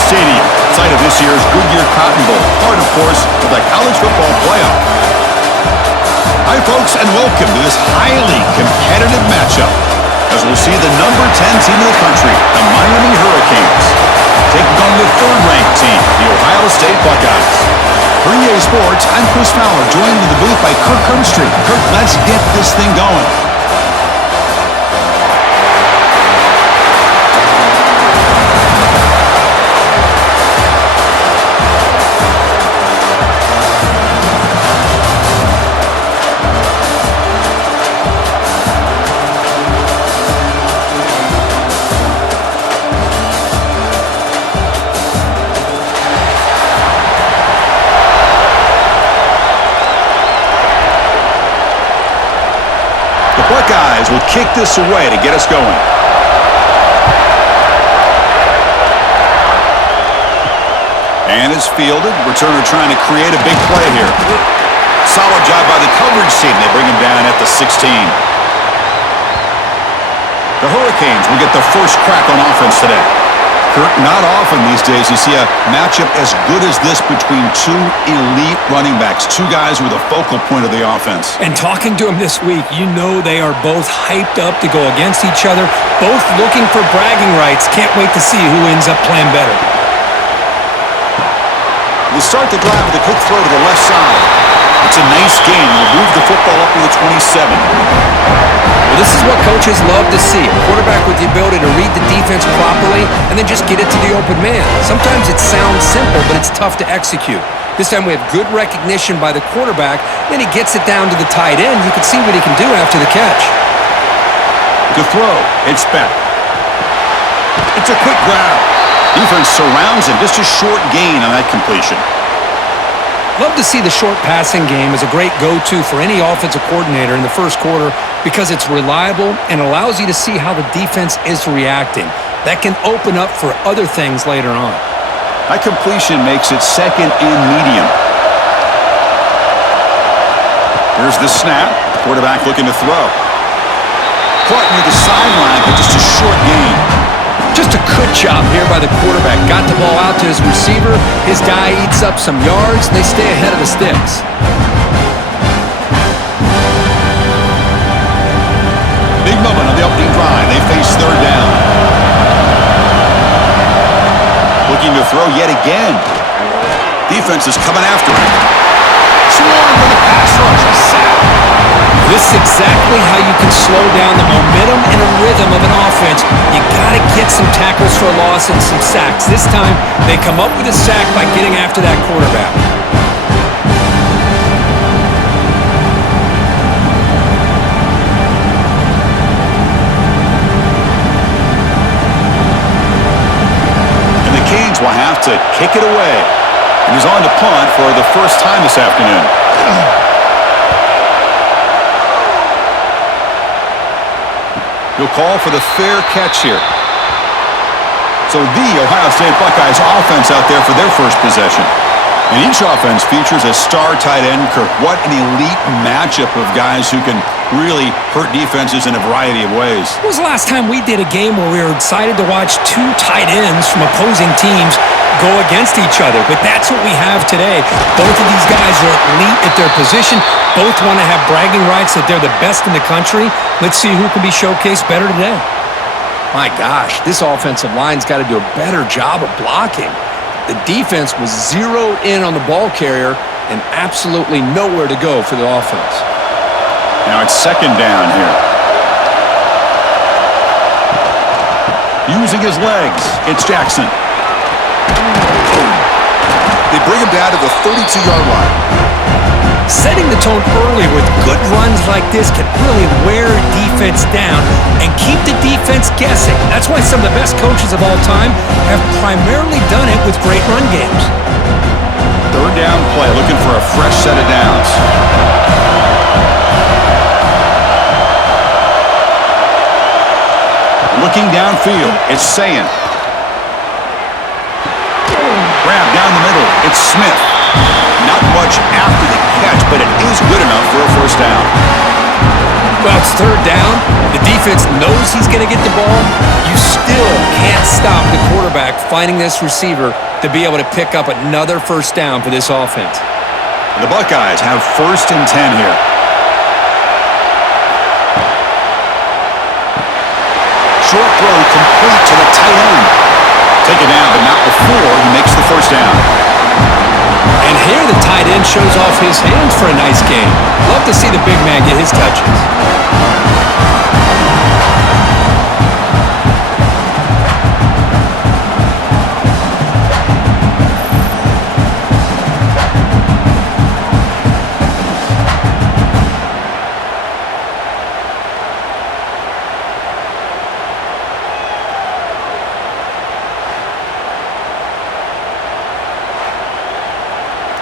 Stadium, site of this year's Goodyear Cotton Bowl, part, of course, of the college football playoff. Hi, folks, and welcome to this highly competitive matchup, as we'll see the number 10 team in the country, the Miami Hurricanes, taking on the third-ranked team, the Ohio State Buckeyes. For EA Sports, I'm Chris Fowler, joined in the booth by Kirk Herbstreit. Kirk, let's get this thing going. Buckeyes will kick this away to get us going. And it's fielded. Returner trying to create a big play here. Solid job by the coverage team. They bring him down at the 16. The Hurricanes will get the first crack on offense today. Kirk, not often these days you see a matchup as good as this between two elite running backs, two guys who are the focal point of the offense. And talking to them this week, you know they are both hyped up to go against each other, both looking for bragging rights. Can't wait to see who ends up playing better. We'll start the drive with a quick throw to the left side. It's a nice game. We'll move the football up to the 27. Well, this is what coaches love to see. A quarterback with the ability to read the defense properly and then just get it to the open man. Sometimes it sounds simple, but it's tough to execute. This time we have good recognition by the quarterback. Then he gets it down to the tight end. You can see what he can do after the catch. To throw, it's back. It's a quick grab. Defense surrounds him. Just a short gain on that completion. Love to see the short passing game as a great go-to for any offensive coordinator in the first quarter because it's reliable and allows you to see how the defense is reacting. That can open up for other things later on. That completion makes it second and medium. Here's the snap. Quarterback looking to throw. Caught near the sideline, but just a short gain. Just a good job here by the quarterback. Got the ball out to his receiver. His guy eats up some yards. They stay ahead of the sticks. Big moment on the opening drive. They face third down. Looking to throw yet again. Defense is coming after him. Swarmed with a pass rush. A sack. This is exactly how you can slow down the momentum and a rhythm of an offense. You got to get some tackles for a loss and some sacks. This time, they come up with a sack by getting after that quarterback. And the Canes will have to kick it away. And he's on to punt for the first time this afternoon. He'll call for the fair catch here. So the Ohio State Buckeyes offense out there for their first possession. And each offense features a star tight end. Kirk, what an elite matchup of guys who can really hurt defenses in a variety of ways. When was the last time we did a game where we were excited to watch two tight ends from opposing teams go against each other? But that's what we have today. Both of these guys are elite at their position. Both want to have bragging rights that they're the best in the country. Let's see who can be showcased better today. My gosh, this offensive line's got to do a better job of blocking. The defense was zeroed in on the ball carrier and absolutely nowhere to go for the offense. Now it's second down here. Using his legs, it's Jackson. They bring him down to the 32-yard line. Setting the tone early with good runs like this can really wear a defense down and keep the defense guessing. That's why some of the best coaches of all time have primarily done it with great run games. Third down play, looking for a fresh set of downs. Looking downfield, it's Sayin. Grab down the middle, it's Smith. Not much after the catch, but it is good enough for a first down. Well, it's third down. The defense knows he's going to get the ball. You still can't stop the quarterback quarterback finding this receiver to be able to pick up another first down for this offense. The Buckeyes have 1st and 10 here. Short throw complete to the tight end. Taken down, but not before he makes the first down. And here the tight end shows off his hands for a nice gain. Love to see the big man get his touches.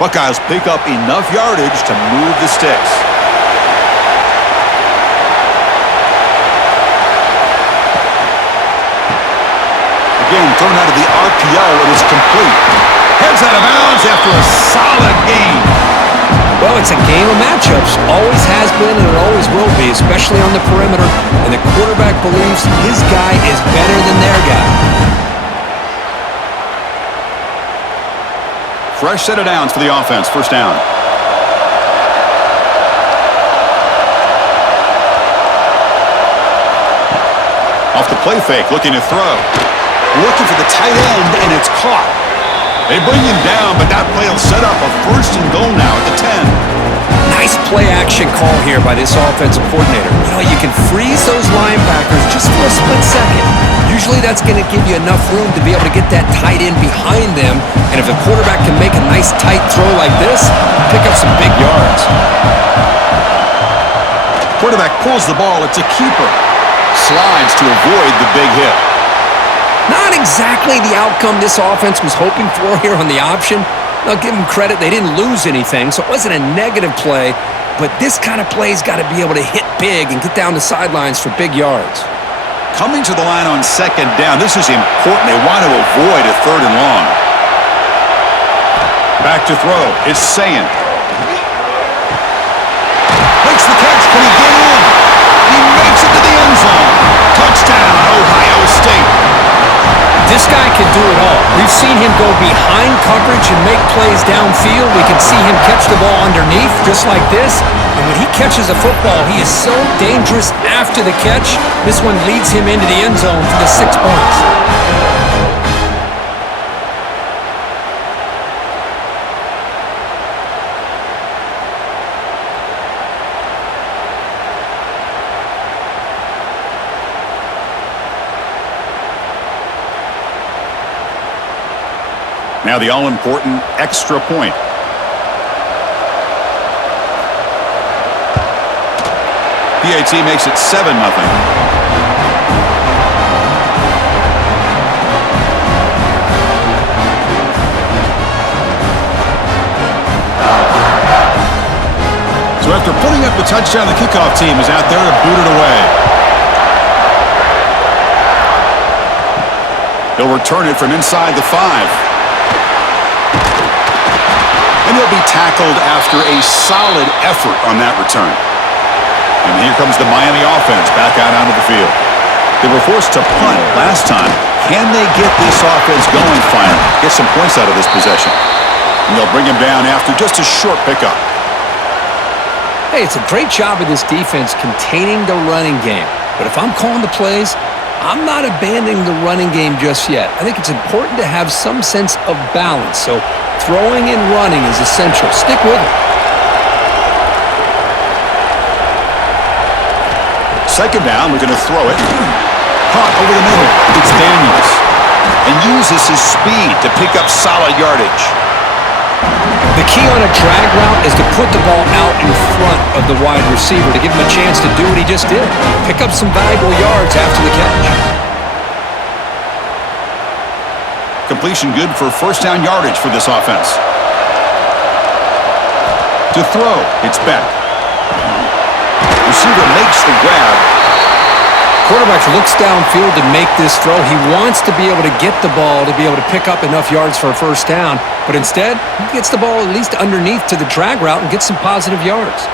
Buckeyes pick up enough yardage to move the sticks. Again, thrown out of the RPO, and it's complete. Heads out of bounds after a solid gain. Well, it's a game of matchups. Always has been, and it always will be, especially on the perimeter. And the quarterback believes his guy is better than their guy. Fresh set of downs for the offense. First down. Off the play fake, looking to throw. Looking for the tight end, and it's caught. They bring him down, but that play will set up a 1st and goal now at the 10. Nice play action call here by this offensive coordinator. You know, you can freeze those linebackers just for a split second. Usually that's going to give you enough room to be able to get that tight end behind them. And if the quarterback can make a nice tight throw like this, pick up some big yards. Quarterback pulls the ball. It's a keeper. Slides to avoid the big hit. Not exactly the outcome this offense was hoping for here on the option. I'll give them credit. They didn't lose anything, so it wasn't a negative play. But this kind of play's got to be able to hit big and get down the sidelines for big yards. Coming to the line on 2nd down. This is important. They want to avoid a 3rd and long. Back to throw. It's Sayin. Makes the catch. Can he get in? He makes it to the end zone. Touchdown, Ohio State. This guy can do it all. We've seen him go behind coverage and make plays downfield. We can see him catch the ball underneath just like this. And when he catches a football, he is so dangerous after the catch. This one leads him into the end zone for the 6 points. Now the all-important extra point. PAT makes it 7-0. So after putting up the touchdown, the kickoff team is out there to boot it away. He'll return it from inside the 5. And he'll be tackled after a solid effort on that return. And here comes the Miami offense back out onto the field. They were forced to punt last time. Can they get this offense going finally? Get some points out of this possession. And they'll bring him down after just a short pickup. Hey, it's a great job of this defense containing the running game. But if I'm calling the plays, I'm not abandoning the running game just yet. I think it's important to have some sense of balance. So throwing and running is essential. Stick with it. 2nd down, we're going to throw it. Caught over the middle. It's Daniels. And uses his speed to pick up solid yardage. The key on a drag route is to put the ball out in front of the wide receiver to give him a chance to do what he just did. Pick up some valuable yards after the catch. Completion good for 1st down yardage for this offense. To throw, it's Beck. Receiver makes the grab. Quarterback looks downfield to make this throw. He wants to be able to get the ball to be able to pick up enough yards for a 1st down. But instead, he gets the ball at least underneath to the drag route and gets some positive yards.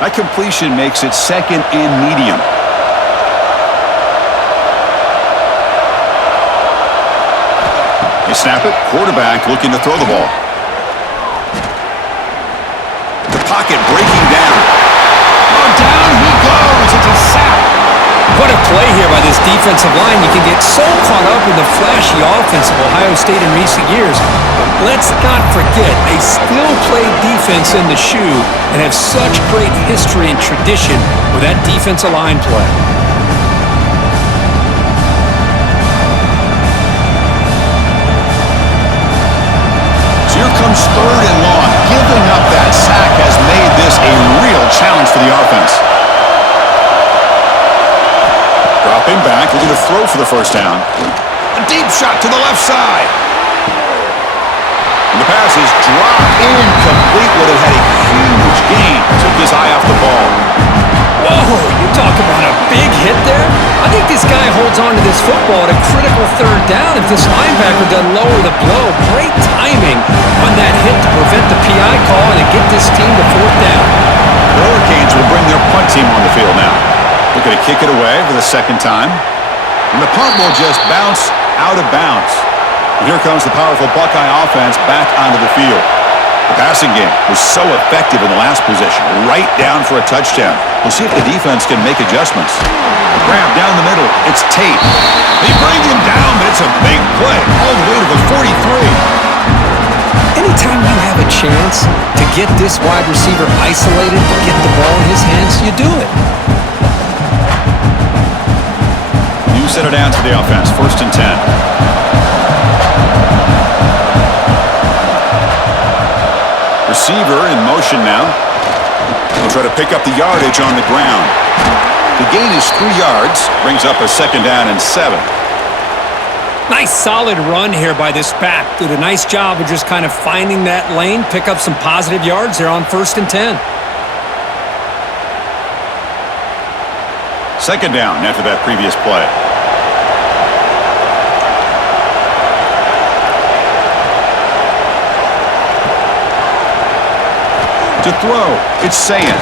That completion makes it 2nd and medium. snap it. Quarterback looking to throw the ball. The pocket breaking down. Oh, down he goes. It's a sack. What a play here by this defensive line. You can get so caught up in the flashy offense of Ohio State in recent years. But let's not forget, they still play defense in the shoe and have such great history and tradition with that defensive line play. So here comes 3rd and long. Giving up that sack has made this a real challenge for the offense. Dropping back, looking to throw for the first down. A deep shot to the left side. And the pass is dropped incomplete. Would have had a huge gain. Took his eye off the ball. Whoa, you talk about a big hit there. I think this guy holds on to this football at a critical 3rd down. If this linebacker doesn't lower the blow, great timing on that hit to prevent the PI call and to get this team to 4th down. The Hurricanes will bring their punt team on the field now. Looking to kick it away for the 2nd time. And the punt will just bounce out of bounds. And here comes the powerful Buckeye offense back onto the field. The passing game was so effective in the last possession, right down for a touchdown. We'll see if the defense can make adjustments. Grab down the middle. It's Tate. They bring him down, but it's a big play all the way to the 43. Anytime you have a chance to get this wide receiver isolated, to get the ball in his hands, you do it. You set it down to the offense. 1st and 10. Receiver in motion now. He'll try to pick up the yardage on the ground. The gain is 3 yards. Brings up a 2nd down and 7. Nice solid run here by this back. Did a nice job of just kind of finding that lane, pick up some positive yards there on 1st and 10. 2nd down after that previous play. To throw, it's Sayan.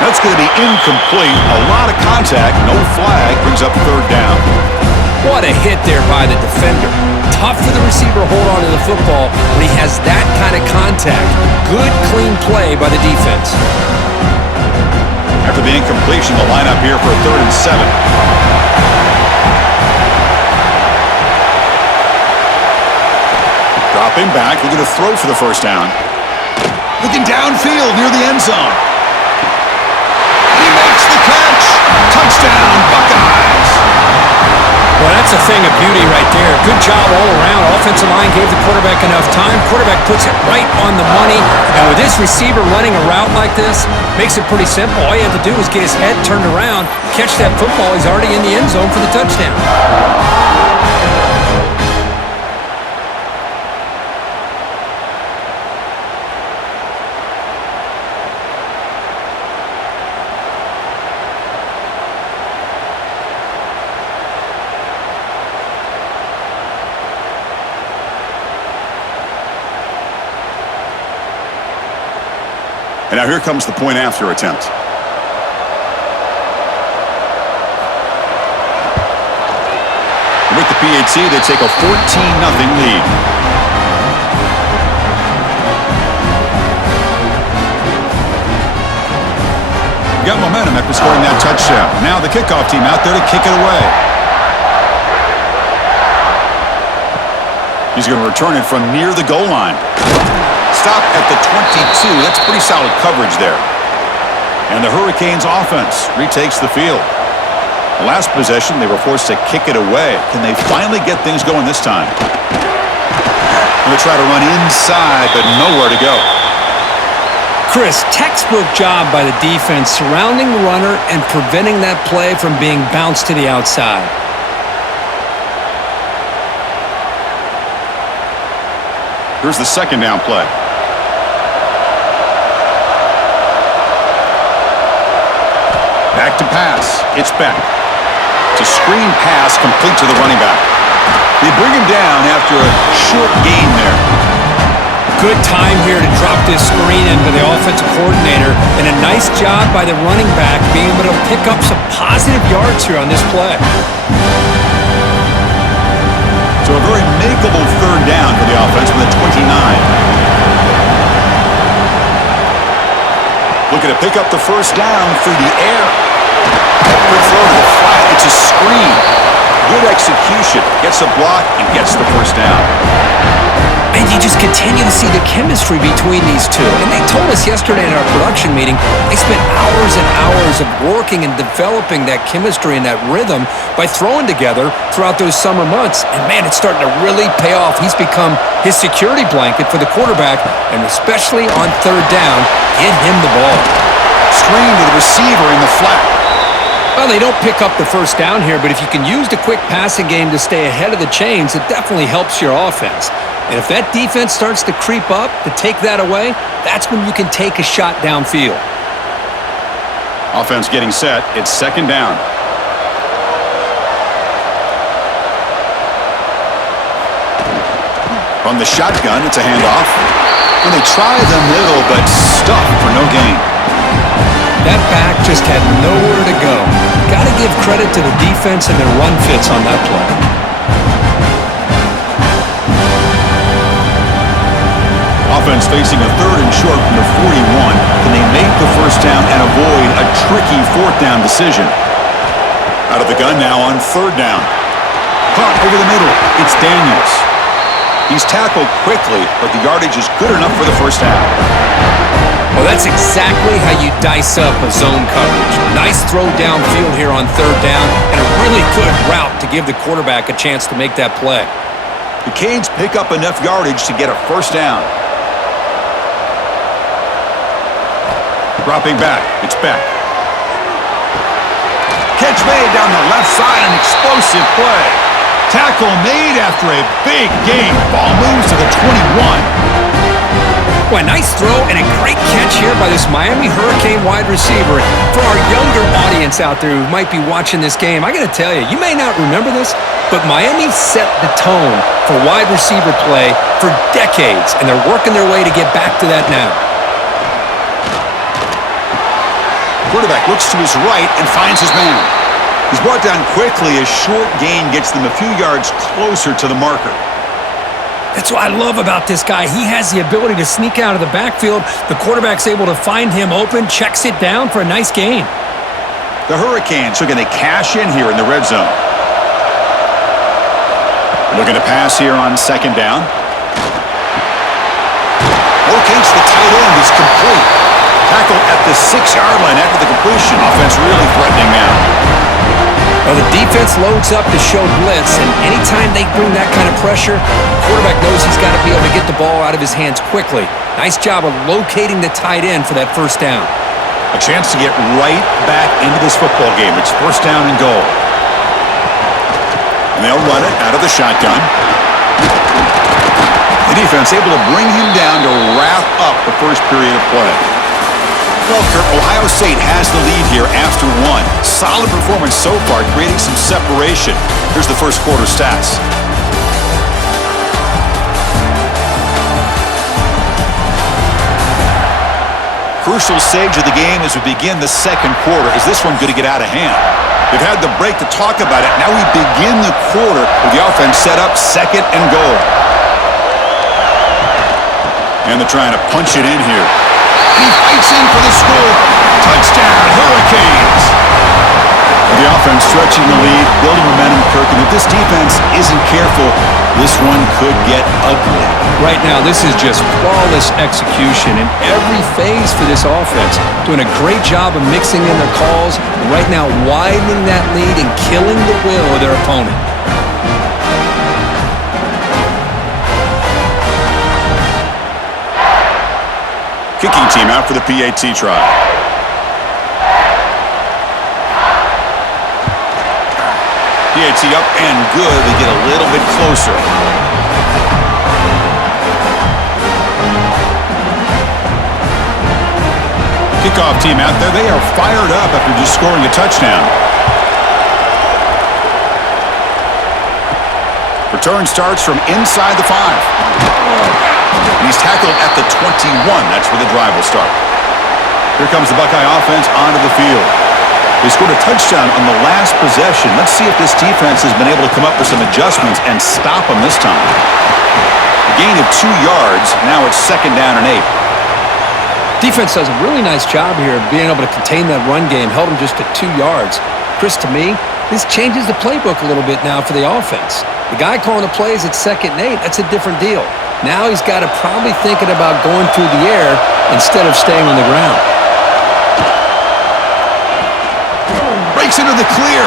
That's going to be incomplete. A lot of contact, no flag, brings up 3rd down. What a hit there by the defender. Tough for the receiver to hold on to the football when he has that kind of contact. Good, clean play by the defense. After the incompletion, the lineup here for a 3rd and 7. Dropping back, looking to throw for the first down. Looking downfield near the end zone. And he makes the catch. Touchdown, Buckeyes. Well, that's a thing of beauty right there. Good job all around. Offensive line gave the quarterback enough time. Quarterback puts it right on the money. And with this receiver running a route like this, makes it pretty simple. All you have to do is get his head turned around, catch that football. He's already in the end zone for the touchdown. And now here comes the point after attempt. With the PAT, they take a 14-0 lead. Got momentum after scoring that touchdown. Now the kickoff team out there to kick it away. He's going to return it from near the goal line. Stop at the 22. That's pretty solid coverage there. And the Hurricanes offense retakes the field. The last possession, they were forced to kick it away. Can they finally get things going this time? Going to try to run inside, but nowhere to go. Chris, textbook job by the defense surrounding the runner and preventing that play from being bounced to the outside. Here's the 2nd down play. Back to pass. It's Beck. It's a screen pass complete to the running back. They bring him down after a short gain there. Good time here to drop this screen into the offensive coordinator, and a nice job by the running back being able to pick up some positive yards here on this play. So So a very makeable third down for the offense with a 29. Looking to pick up the first down through the air. Good throw to the flat. It's a screen. Good execution. Gets a block and gets the first down. And you just continue to see the chemistry between these two. And they told us yesterday in our production meeting, they spent hours and hours of working and developing that chemistry and that rhythm by throwing together throughout those summer months. And man, it's starting to really pay off. He's become his security blanket for the quarterback, and especially on third down, get him the ball. Screen to the receiver in the flat. Well, they don't pick up the first down here, but if you can use the quick passing game to stay ahead of the chains, it definitely helps your offense. And if that defense starts to creep up to take that away, that's when you can take a shot downfield. Offense getting set. It's second down. From the shotgun, it's a handoff. And they try the middle, but stuffed for no gain. That back just had nowhere to go. Got to give credit to the defense and their run fits on that play. Offense facing a third and short from the 41. Can they make the first down and avoid a tricky fourth down decision? Out of the gun now on third down. Caught over the middle. It's Daniels. He's tackled quickly, but the yardage is good enough for the first down. Well, that's exactly how you dice up a zone coverage. Nice throw downfield here on third down, and a really good route to give the quarterback a chance to make that play. The Canes pick up enough yardage to get a first down. Dropping back, it's Beck. Catch made down the left side, an explosive play. Tackle made after a big gain. Ball moves to the 21. Well, a nice throw and a great catch here by this Miami Hurricane wide receiver. For our younger audience out there who might be watching this game, I got to tell you, you may not remember this, but Miami set the tone for wide receiver play for decades, and they're working their way to get back to that now. Quarterback looks to his right and finds his man. He's brought down quickly. A short gain gets them a few yards closer to the marker. That's what I love about this guy. He has the ability to sneak out of the backfield. The quarterback's able to find him open, checks it down for a nice gain. The Hurricanes are going to cash in here in the red zone. Looking to pass here on second down. Locates the tight end. It's complete. Tackle at the 6-yard line after the completion. Offense really threatening now. Well, the defense loads up to show blitz, and anytime they bring that kind of pressure, the quarterback knows he's got to be able to get the ball out of his hands quickly. Nice job of locating the tight end for that first down. A chance to get right back into this football game. It's first down and goal. And they'll run it out of the shotgun. The defense able to bring him down to wrap up the first period of play. Well, Kurt, Ohio State has the lead here after one. Solid performance so far, creating some separation. Here's the first quarter stats. Crucial stage of the game as we begin the second quarter. Is this one going to get out of hand? They've had the break to talk about it. Now we begin the quarter with the offense set up second and goal. And they're trying to punch it in here. He fights in for the score. Touchdown, Hurricanes. The offense stretching the lead, building momentum, Kirk. And if this defense isn't careful, this one could get ugly. Right now, this is just flawless execution in every phase for this offense. Doing a great job of mixing in their calls. Right now, widening that lead and killing the will of their opponent. Kicking team out for the PAT try. PAT up and good. They get a little bit closer. Kickoff team out there. They are fired up after just scoring a touchdown. Return starts from inside the 5. And he's tackled at the 21. That's where the drive will start. Here comes the Buckeye offense onto the field. They scored a touchdown on the last possession. Let's see if this defense has been able to come up with some adjustments and stop them this time. A gain of 2 yards. Now it's 2nd down and 8. Defense does a really nice job here of being able to contain that run game. Held them just at 2 yards. Chris, to me, this changes the playbook a little bit now for the offense. The guy calling the plays at 2nd and 8, that's a different deal. Now he's got to probably thinking about going through the air instead of staying on the ground. Breaks into the clear.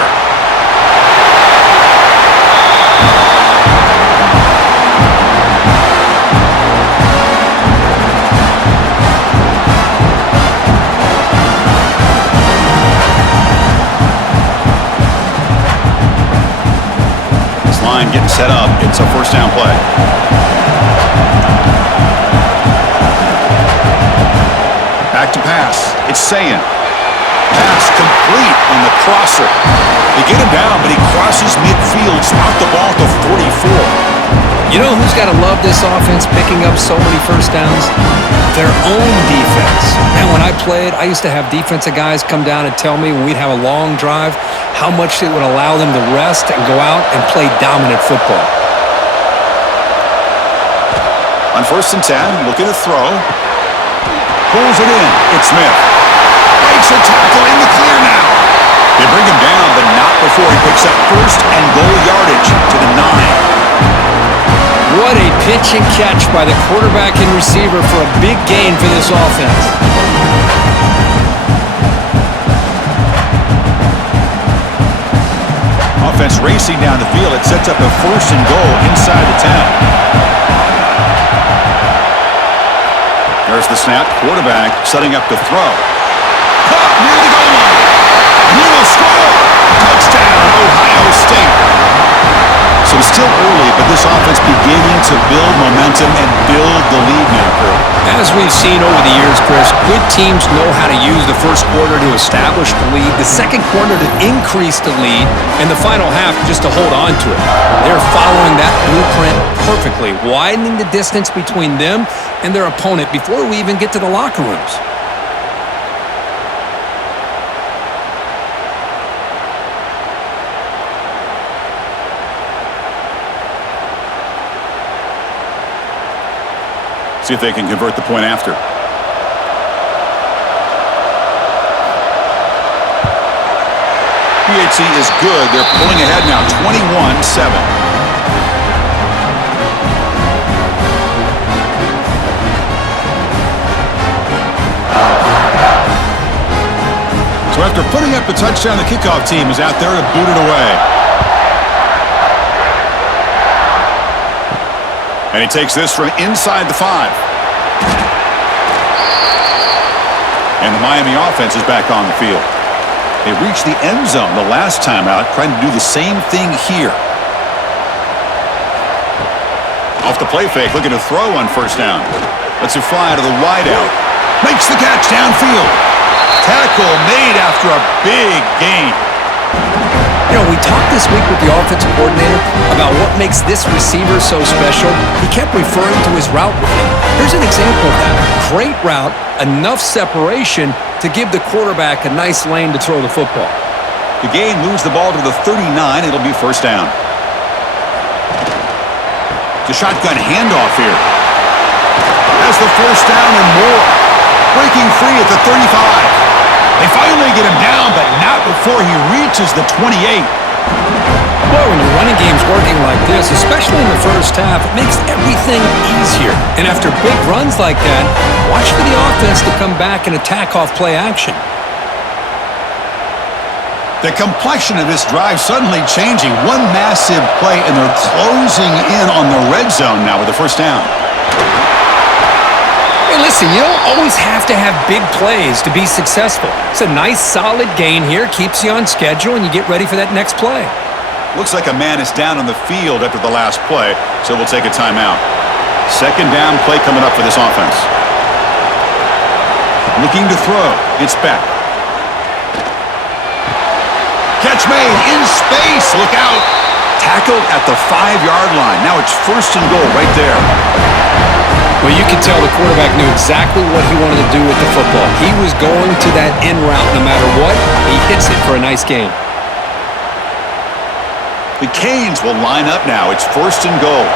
This line getting set up. It's a 1st down play. Back to pass. It's Sayin. Pass complete on the crosser. They get him down, but he crosses midfield, out the ball to 44. You know who's got to love this offense picking up so many 1st downs? Their own defense. And when I played, I used to have defensive guys come down and tell me when we'd have a long drive how much it would allow them to rest and go out and play dominant football. On 1st and 10, looking to throw. Pulls it in. It's Smith. Breaks a tackle in the clear now. They bring him down, but not before he picks up 1st and goal yardage to the 9. What a pitch and catch by the quarterback and receiver for a big gain for this offense. Offense racing down the field. It sets up a 1st and goal inside the 10. There's the snap. Quarterback setting up to throw. Caught near the goal line. He will score. Touchdown, Ohio State. So it's still early, but this offense beginning to build momentum and build the lead now, Kurt. As we've seen over the years, Chris, good teams know how to use the 1st quarter to establish the lead, the 2nd quarter to increase the lead, and the final half just to hold on to it. They're following that blueprint perfectly, widening the distance between them and their opponent before we even get to the locker rooms. See if they can convert the point after. PAT is good. They're pulling ahead now, 21-7. So after putting up a touchdown, the kickoff team is out there to boot it away. And he takes this from inside the 5. And the Miami offense is back on the field. They reached the end zone the last time out, trying to do the same thing here. Off the play fake, looking to throw on 1st down. Lets it fly to the wideout. Makes the catch downfield. Tackle made after a big gain. You know, we talked this week with the offensive coordinator about what makes this receiver so special. He kept referring to his route running. Here's an example of that. Great route, enough separation to give the quarterback a nice lane to throw the football. The gain moves the ball to the 39. It'll be 1st down. The shotgun handoff here. That's the 1st down and more. Breaking free at the 35. They finally get him down, but not before he reaches the 28. Boy, when your running game's working like this, especially in the 1st half, it makes everything easier. And after big runs like that, watch for the offense to come back and attack off play action. The complexion of this drive suddenly changing. One massive play, and they're closing in on the red zone now with the 1st down. Hey, listen, you don't always have to have big plays to be successful. It's a nice, solid gain here, keeps you on schedule, and you get ready for that next play. Looks like a man is down on the field after the last play, so we'll take a timeout. 2nd down play coming up for this offense. Looking to throw. It's back. Catch made in space. Look out. Tackled at the 5-yard line. Now it's 1st and goal right there. Well, you could tell the quarterback knew exactly what he wanted to do with the football. He was going to that in route no matter what. He hits it for a nice gain. The Canes will line up now. It's 1st and goal.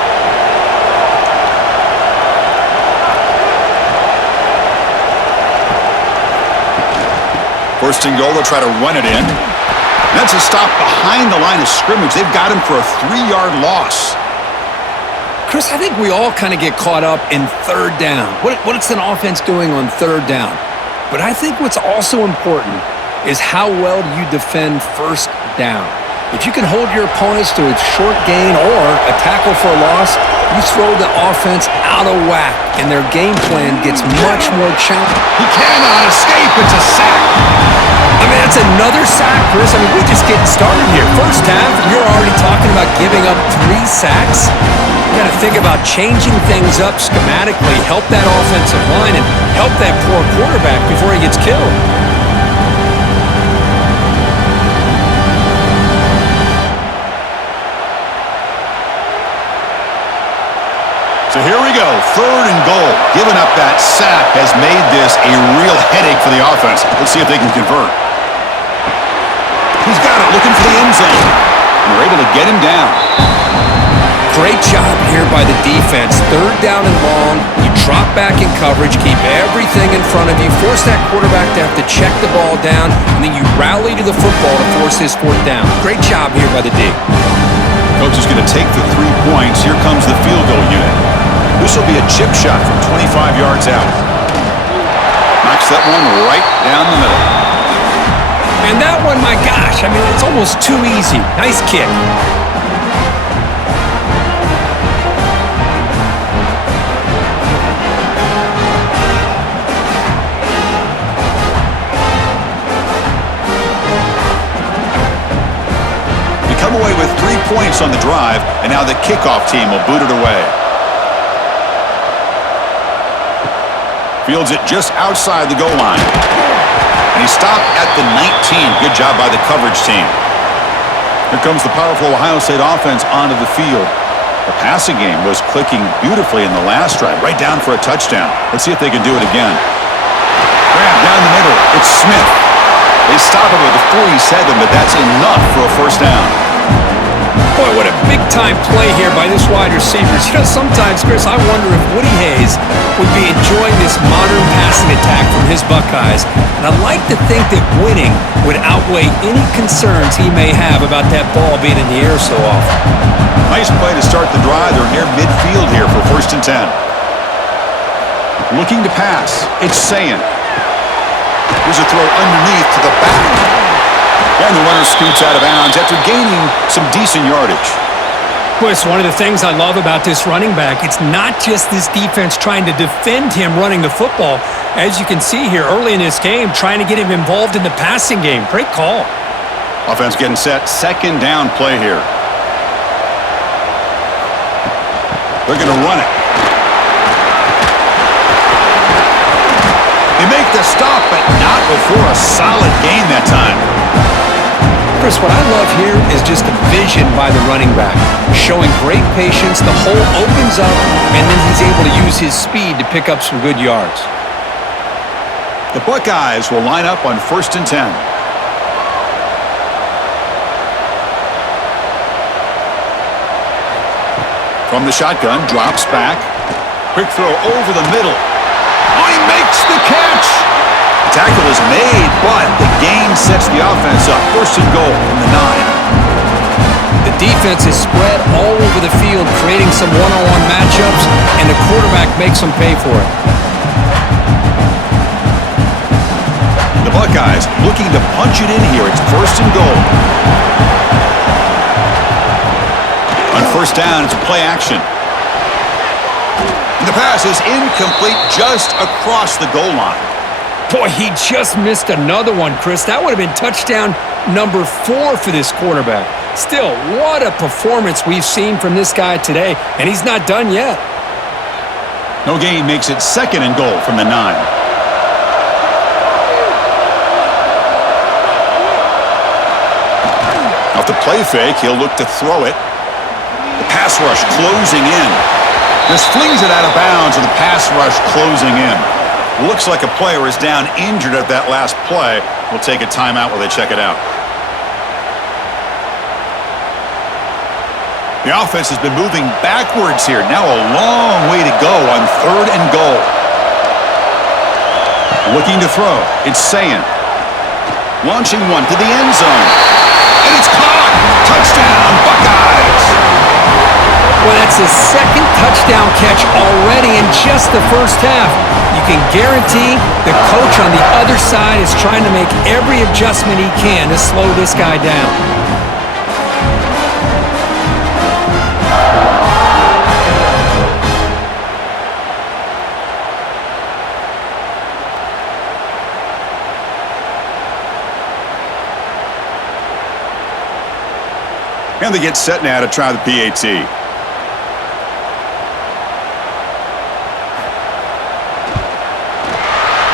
First and goal, they'll try to run it in. That's a stop behind the line of scrimmage. They've got him for a 3-yard loss. Chris, I think we all kind of get caught up in third down. What's an offense doing on third down? But I think what's also important is how well do you defend first down. If you can hold your opponents to a short gain or a tackle for a loss, you throw the offense out of whack, and their game plan gets much more challenging. He cannot escape. It's a sack. I mean, that's another sack, Chris. I mean, we're just getting started here. First half, you're already talking about giving up 3 sacks. You got to think about changing things up schematically, help that offensive line, and help that poor quarterback before he gets killed. So here we go, 3rd and goal. Giving up that sack has made this a real headache for the offense. Let's see if they can convert. He's got it, looking for the end zone. And they're able to get him down. Great job here by the defense. 3rd down and long. You drop back in coverage, keep everything in front of you, force that quarterback to have to check the ball down, and then you rally to the football to force his 4th down. Great job here by the D. Coach is going to take the 3 points. Here comes the field goal unit. This will be a chip shot from 25 yards out. Knocks that one right down the middle. And that one, my gosh, I mean, it's almost too easy. Nice kick. We come away with 3 points on the drive, and now the kickoff team will boot it away. Fields it just outside the goal line. And he stopped at the 19. Good job by the coverage team. Here comes the powerful Ohio State offense onto the field. The passing game was clicking beautifully in the last drive, right down for a touchdown. Let's see if they can do it again. Grab down the middle. It's Smith. They stop him with a 47, but that's enough for a 1st down. Boy, what a big-time play here by this wide receivers. You know, sometimes, Chris, I wonder if Woody Hayes would be enjoying this modern passing attack from his Buckeyes. And I'd like to think that winning would outweigh any concerns he may have about that ball being in the air so often. Nice play to start the drive. They're near midfield here for 1st and 10. Looking to pass. It's Sayin. Here's a throw underneath to the back. And the runner scoots out of bounds after gaining some decent yardage. Boy, it's one of the things I love about this running back. It's not just this defense trying to defend him running the football. As you can see here early in this game, trying to get him involved in the passing game. Great call. Offense getting set. 2nd down play here. They're going to run it. They make the stop, but not before a solid gain that time. Chris, what I love here is just the vision by the running back. Showing great patience, the hole opens up, and then he's able to use his speed to pick up some good yards. The Buckeyes will line up on 1st and 10. From the shotgun, drops back. Quick throw over the middle. Oh, he makes the catch! The tackle is made, but the gain sets the offense up. 1st and goal from the 9. The defense is spread all over the field, creating some one-on-one matchups, and the quarterback makes them pay for it. The Buckeyes looking to punch it in here. It's 1st and goal. On 1st down, it's play action. And the pass is incomplete just across the goal line. Boy, he just missed another one, Chris. That would have been touchdown number 4 for this quarterback. Still, what a performance we've seen from this guy today, and he's not done yet. No gain makes it 2nd and goal from the 9. Off the play fake, he'll look to throw it. The pass rush closing in. Just flings it out of bounds with the pass rush closing in. Looks like a player is down injured at that last play. We'll take a timeout while they check it out. The offense has been moving backwards here. Now a long way to go on 3rd and goal. Looking to throw. It's Sayin. Launching one to the end zone. And it's caught! Touchdown, Buckeyes! Well, that's his 2nd touchdown catch already in just the first half. You can guarantee the coach on the other side is trying to make every adjustment he can to slow this guy down. And they get set now to try the PAT.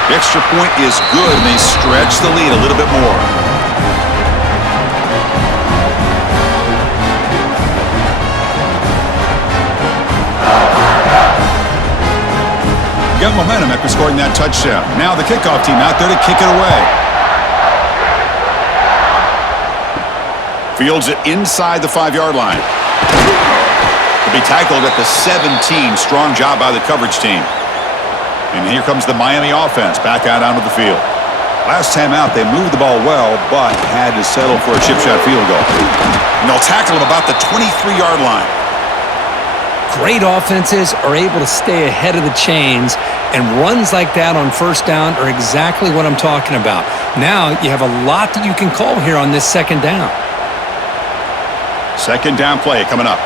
The extra point is good, and they stretch the lead a little bit more. Got momentum after scoring that touchdown. Now the kickoff team out there to kick it away. Fields it inside the 5-yard line. To be tackled at the 17. Strong job by the coverage team. And here comes the Miami offense back out onto the field. Last time out, they moved the ball well, but had to settle for a chip shot field goal. And they'll tackle him about the 23-yard line. Great offenses are able to stay ahead of the chains, and runs like that on 1st down are exactly what I'm talking about. Now you have a lot that you can call here on this 2nd down. 2nd down play coming up.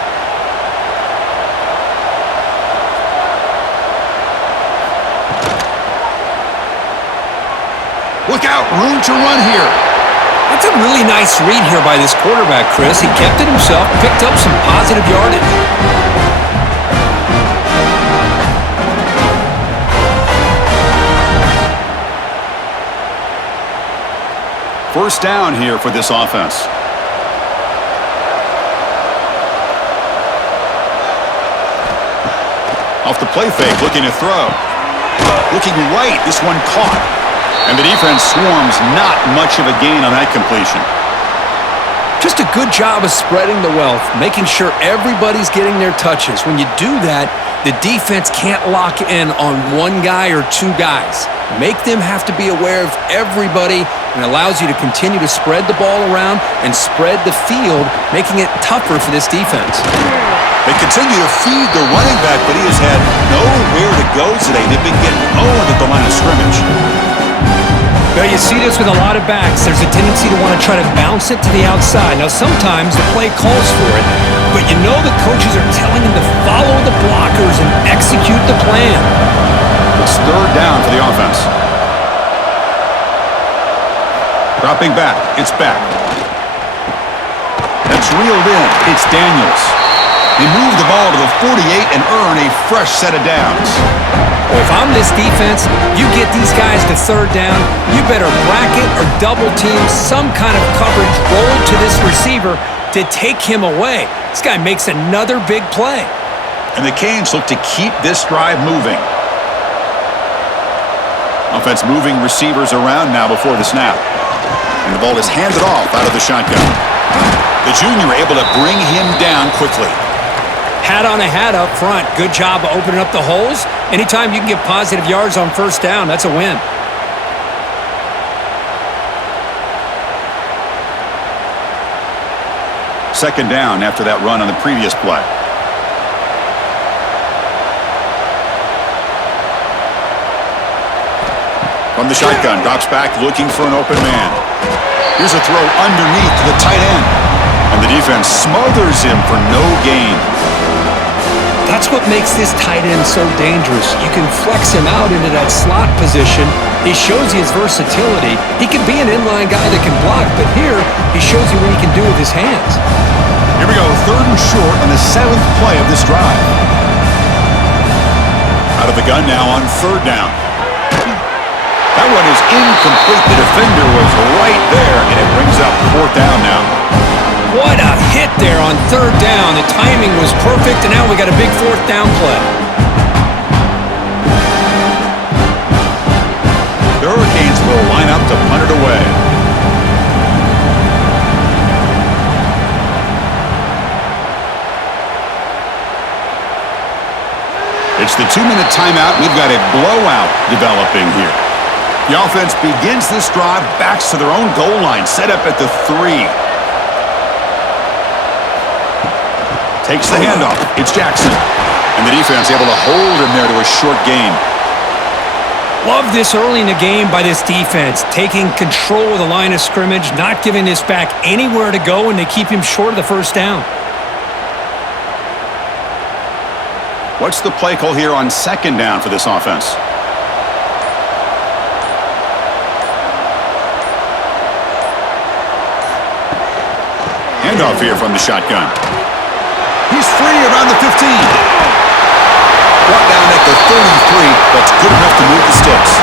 Look out, room to run here. That's a really nice read here by this quarterback, Chris. He kept it himself, picked up some positive yardage. First down here for this offense. Off the play fake, looking to throw. Looking right, this one caught. And the defense swarms, not much of a gain on that completion. Just a good job of spreading the wealth, making sure everybody's getting their touches. When you do that, the defense can't lock in on one guy or 2 guys. Make them have to be aware of everybody, and allows you to continue to spread the ball around and spread the field, making it tougher for this defense. They continue to feed the running back, but he has had nowhere to go today. They've been getting owned at the line of scrimmage. Well, you see this with a lot of backs. There's a tendency to want to try to bounce it to the outside. Now, sometimes the play calls for it, but you know the coaches are telling him to follow the blockers and execute the plan. It's 3rd down for the offense. Dropping back. It's back. That's reeled in. It's Daniels. They move the ball to the 48 and earn a fresh set of downs. Well, if I'm this defense, you get these guys to 3rd down, you better bracket or double team some kind of coverage roll to this receiver to take him away. This guy makes another big play. And the Canes look to keep this drive moving. Offense moving receivers around now before the snap. And the ball is handed off out of the shotgun. The junior able to bring him down quickly. Hat on a hat up front. Good job of opening up the holes. Anytime you can get positive yards on 1st down, that's a win. Second down after that run on the previous play. From the shotgun, drops back looking for an open man. Here's a throw underneath to the tight end. And the defense smothers him for no gain. That's what makes this tight end so dangerous. You can flex him out into that slot position. He shows you his versatility. He can be an inline guy that can block, but here he shows you what he can do with his hands. Here we go, 3rd and short on the 7th play of this drive. Out of the gun now on 3rd down. That one is incomplete. The defender was right there, and it brings up 4th down now. What a hit there on third down. The timing was perfect, and now we got a big fourth down play. The Hurricanes will line up to punt it away. It's the 2-minute timeout. We've got a blowout developing here. The offense begins this drive, backs to their own goal line, set up at the 3. Takes the handoff. It's Jackson. And the defense able to hold him there to a short gain. Love this early in the game by this defense, taking control of the line of scrimmage, not giving this back anywhere to go, and they keep him short of the first down. What's the play call here on second down for this offense? Handoff here from the shotgun. He's free around the 15. Brought down at the 33. That's good enough to move the sticks.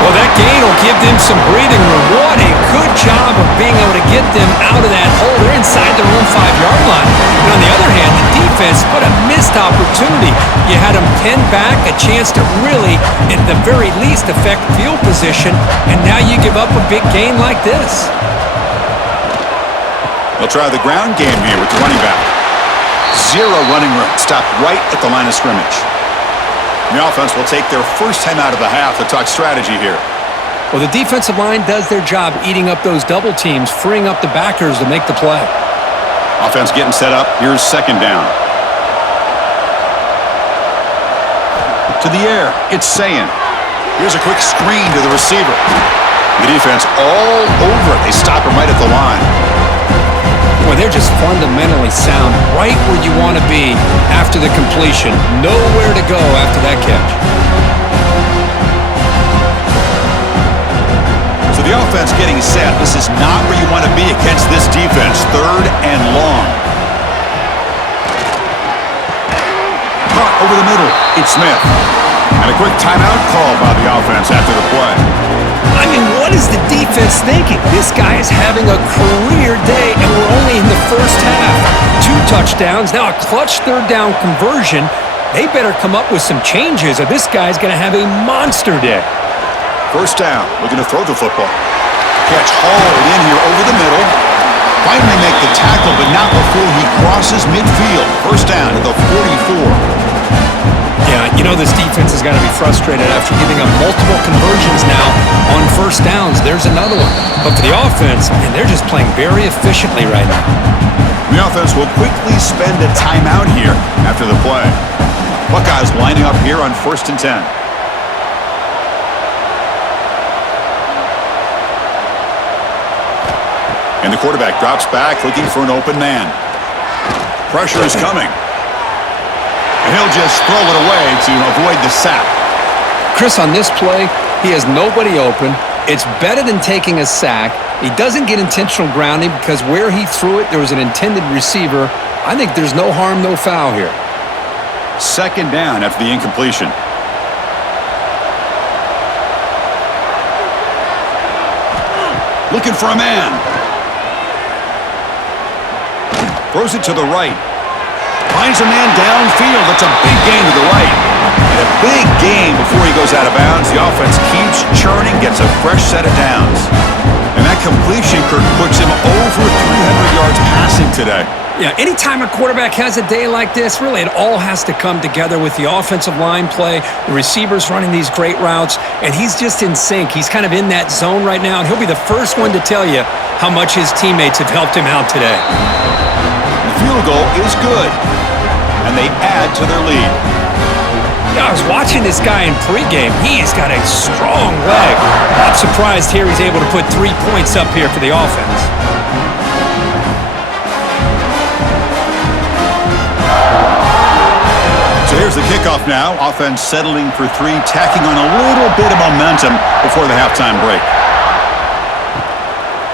Well, that gain will give them some breathing room. What a good job of being able to get them out of that hole. They're inside their own 5-yard line. And on the other hand, the defense, what a missed opportunity. You had them pinned back, a chance to really, at the very least, affect field position, and now you give up a big gain like this. They'll try the ground game here with the running back. 0 running room. Stopped right at the line of scrimmage. The offense will take their first time out of the half to talk strategy here. Well, the defensive line does their job eating up those double teams, freeing up the backers to make the play. Offense getting set up. Here's second down. To the air. It's Sayin. Here's a quick screen to the receiver. The defense all over it. They stop him right at the line. Well, they're just fundamentally sound, right where you want to be after the completion. Nowhere to go after that catch. So the offense getting set. This is not where you want to be against this defense. 3rd and long. Caught over the middle. It's Smith. And a quick timeout call by the offense after the play. I mean, what is the defense thinking? This guy is having a career day, and we're only in the first half. 2 touchdowns, now a clutch third down conversion. They better come up with some changes, or this guy's going to have a monster day. First down, looking to throw the football. Catch hauled in here over the middle. Finally make the tackle, but not before he crosses midfield. First down at the 44. Yeah, you know this defense has got to be frustrated after giving up multiple conversions now on first downs. There's another one. But for the offense, man, they're just playing very efficiently right now. The offense will quickly spend a timeout here after the play. Buckeyes lining up here on 1st and 10. And the quarterback drops back looking for an open man. Pressure is coming. And he'll just throw it away to avoid the sack. Chris, on this play, he has nobody open. It's better than taking a sack. He doesn't get intentional grounding because where he threw it, there was an intended receiver. I think there's no harm, no foul here. Second down after the incompletion. Looking for a man. Throws it to the right. Finds a man downfield. That's a big gain to the right. And a big gain before he goes out of bounds. The offense keeps churning, gets a fresh set of downs. And that completion, Kirk, puts him over 300 yards passing today. Yeah, anytime a quarterback has a day like this, really it all has to come together with the offensive line play, the receivers running these great routes, and he's just in sync. He's kind of in that zone right now, and he'll be the first one to tell you how much his teammates have helped him out today. The field goal is good, and they add to their lead. Yeah, I was watching this guy in pregame. He's got a strong leg. Not surprised here he's able to put 3 points up here for the offense. So here's the kickoff now. Offense settling for 3, tacking on a little bit of momentum before the halftime break.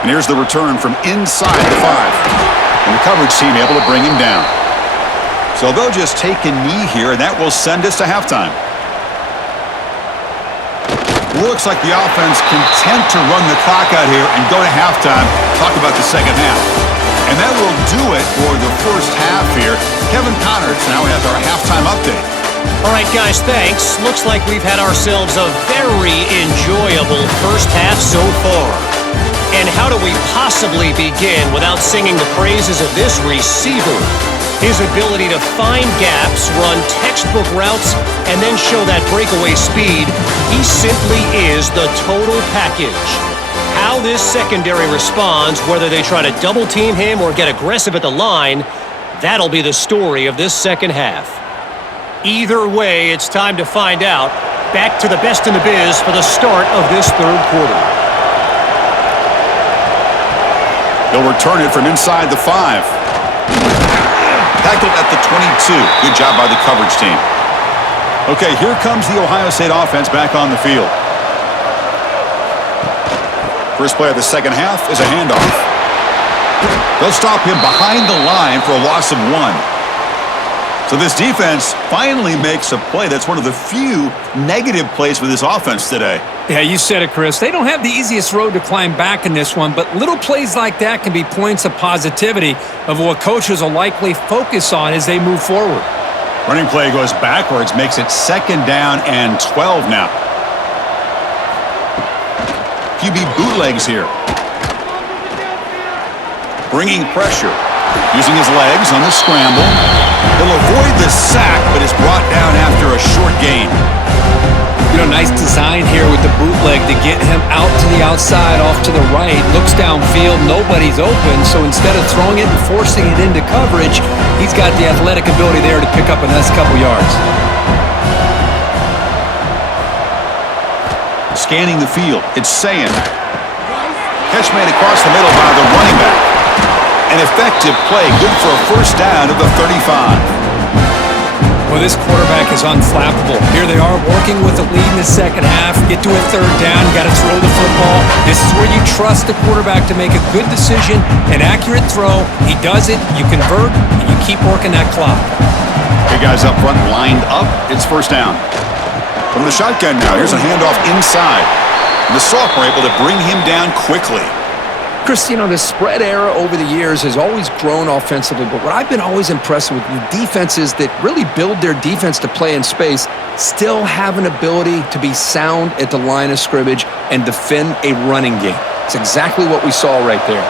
And here's the return from inside the 5. And the coverage team able to bring him down. So they'll just take a knee here, and that will send us to halftime. Looks like the offense content to run the clock out here and go to halftime. Talk about the second half. And that will do it for the first half here. Kevin Connors now has our halftime update. All right, guys, thanks. Looks like we've had ourselves a very enjoyable first half so far. And how do we possibly begin without singing the praises of this receiver? His ability to find gaps, run textbook routes, and then show that breakaway speed. He simply is the total package. How this secondary responds, whether they try to double-team him or get aggressive at the line, that'll be the story of this second half. Either way, it's time to find out. Back to the best in the biz for the start of this third quarter. They'll return it from inside the 5. Tackled at the 22. Good job by the coverage team. Okay, here comes the Ohio State offense back on the field. First play of the second half is a handoff. They'll stop him behind the line for a loss of 1. So this defense finally makes a play. That's one of the few negative plays for this offense today. Yeah, you said it, Chris. They don't have the easiest road to climb back in this one, but little plays like that can be points of positivity of what coaches will likely focus on as they move forward. Running play goes backwards, makes it 2nd down and 12 now. QB bootlegs here. Bringing pressure. Using his legs on the scramble. He'll avoid the sack, but is brought down after a short gain. You know, nice design here with the bootleg to get him out to the outside, off to the right. Looks downfield, nobody's open, so instead of throwing it and forcing it into coverage, he's got the athletic ability there to pick up a nice couple yards. Scanning the field, it's Sayin. Catch made across the middle by the running back. An effective play, good for a first down at the 35. Well, this quarterback is unflappable. Here they are working with the lead in the second half. Get to a 3rd down, got to throw the football. This is where you trust the quarterback to make a good decision, an accurate throw. He does it, you convert, and you keep working that clock. Hey, guys up front lined up. It's first down. From the shotgun now, here's a handoff inside. And the sophomore able to bring him down quickly. Chris, you know, the spread era over the years has always grown offensively, but what I've been always impressed with the defenses that really build their defense to play in space still have an ability to be sound at the line of scrimmage and defend a running game. It's exactly what we saw right there.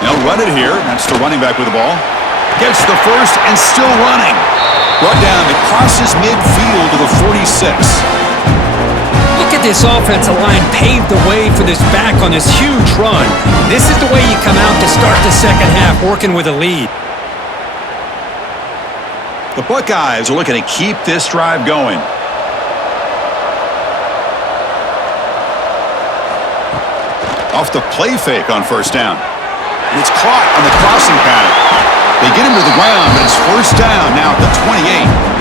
They'll run it here. That's the running back with the ball. Gets the first and still running. Brought down that crosses midfield to the 46. Look at this offensive line paved the way for this back on this huge run. This is the way you come out to start the second half, working with a lead. The Buckeyes are looking to keep this drive going. Off the play fake on first down. And it's caught on the crossing pattern. They get him to the ground, but it's first down now at the 28.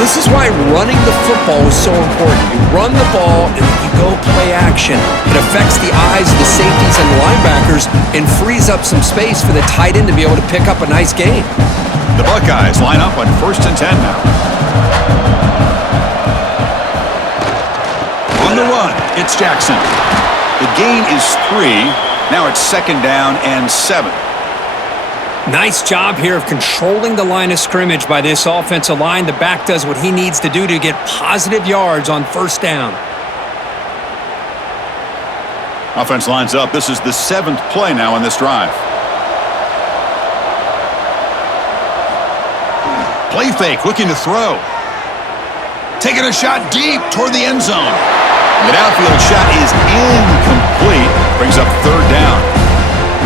This is why running the football is so important. You run the ball and you go play action. It affects the eyes of the safeties and linebackers and frees up some space for the tight end to be able to pick up a nice gain. The Buckeyes line up on 1st and 10 now. On the run, it's Jackson. The gain is 3. Now it's 2nd down and 7. Nice job here of controlling the line of scrimmage by this offensive line. The back does what he needs to do to get positive yards on first down. Offense lines up. This is the 7th play now on this drive. Play fake, looking to throw. Taking a shot deep toward the end zone. The downfield shot is incomplete. Brings up 3rd down.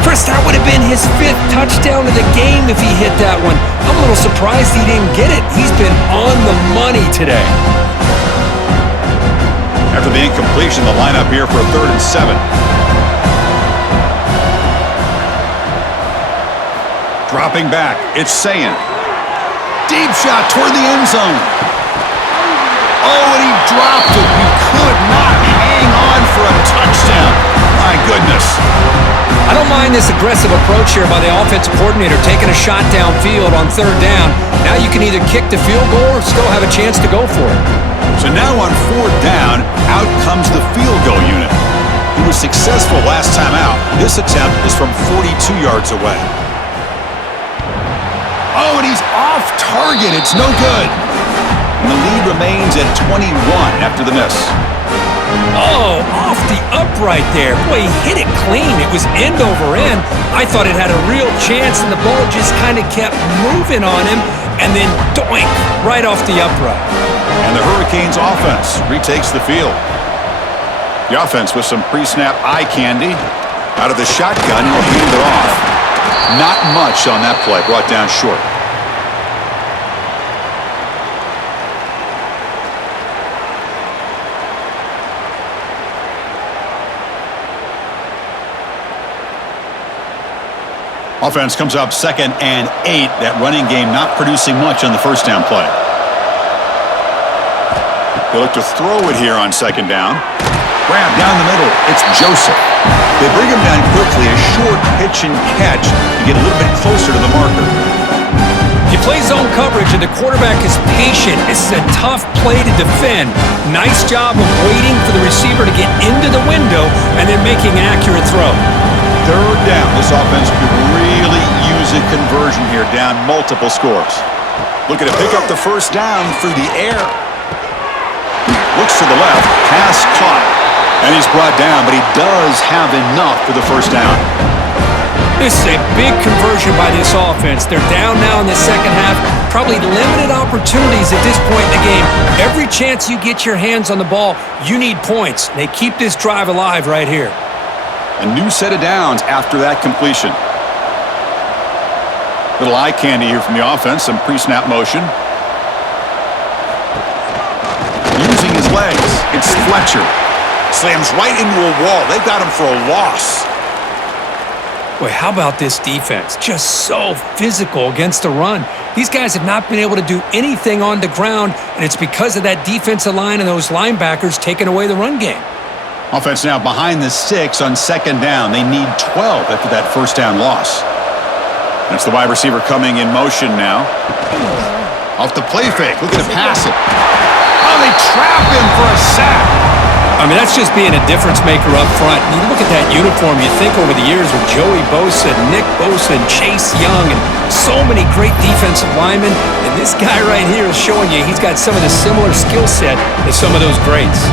Chris, that would have been his 5th touchdown of the game if he hit that one. I'm a little surprised he didn't get it. He's been on the money today. After the incompletion, the lineup here for a 3rd and 7. Dropping back, it's Sayin. Deep shot toward the end zone. Oh, and he dropped it. You could not hang on for a touchdown. My goodness. I don't mind this aggressive approach here by the offensive coordinator, taking a shot downfield on 3rd down. Now you can either kick the field goal or still have a chance to go for it. So now on 4th down, out comes the field goal unit. He was successful last time out. This attempt is from 42 yards away. Oh, and he's off target. It's no good. And the lead remains at 21 after the miss. Oh, off the upright there. Boy, he hit it clean. It was end over end. I thought it had a real chance, and the ball just kind of kept moving on him, and then doink, right off the upright. And the Hurricanes offense retakes the field. The offense with some pre-snap eye candy. Out of the shotgun, he'll hand it off. Not much on that play, brought down short. Offense comes up 2nd and 8. That running game not producing much on the first down play. They look to throw it here on 2nd down. Grab down the middle. It's Joseph. They bring him down quickly. A short pitch and catch to get a little bit closer to the marker. You play zone coverage and the quarterback is patient. This is a tough play to defend. Nice job of waiting for the receiver to get into the window and then making an accurate throw. 3rd down. This offense could really use a conversion here, down multiple scores. Looking to pick up the first down through the air. Looks to the left. Pass caught. And he's brought down, but he does have enough for the first down. This is a big conversion by this offense. They're down now in the second half. Probably limited opportunities at this point in the game. Every chance you get your hands on the ball, you need points. They keep this drive alive right here. A new set of downs after that completion. Little eye candy here from the offense. Some pre-snap motion. Using his legs. It's Fletcher. Slams right into a wall. They got him for a loss. Boy, how about this defense? Just so physical against the run. These guys have not been able to do anything on the ground, and it's because of that defensive line and those linebackers taking away the run game. Offense now behind the 6 on 2nd down. They need 12 after that first down loss. That's the wide receiver coming in motion now. Off the play fake. Look at him pass it. Oh, they trap him for a sack. I mean, that's just being a difference maker up front. You look at that uniform, you think over the years with Joey Bosa, Nick Bosa, and Chase Young, and so many great defensive linemen. And this guy right here is showing you he's got some of the similar skill set as some of those greats.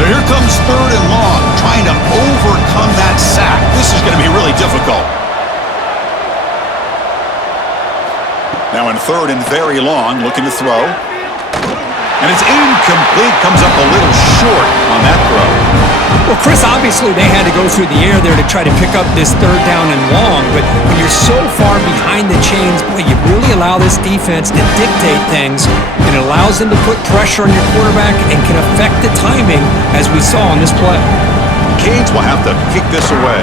So here comes 3rd and long, trying to overcome that sack. This is going to be really difficult. Now in 3rd and very long, looking to throw. And it's incomplete, comes up a little short on that throw. Well, Chris, obviously they had to go through the air there to try to pick up this 3rd down and long, but when you're so far behind the chains, boy, you really allow this defense to dictate things. It allows them to put pressure on your quarterback and can affect the timing, as we saw on this play. Canes will have to kick this away.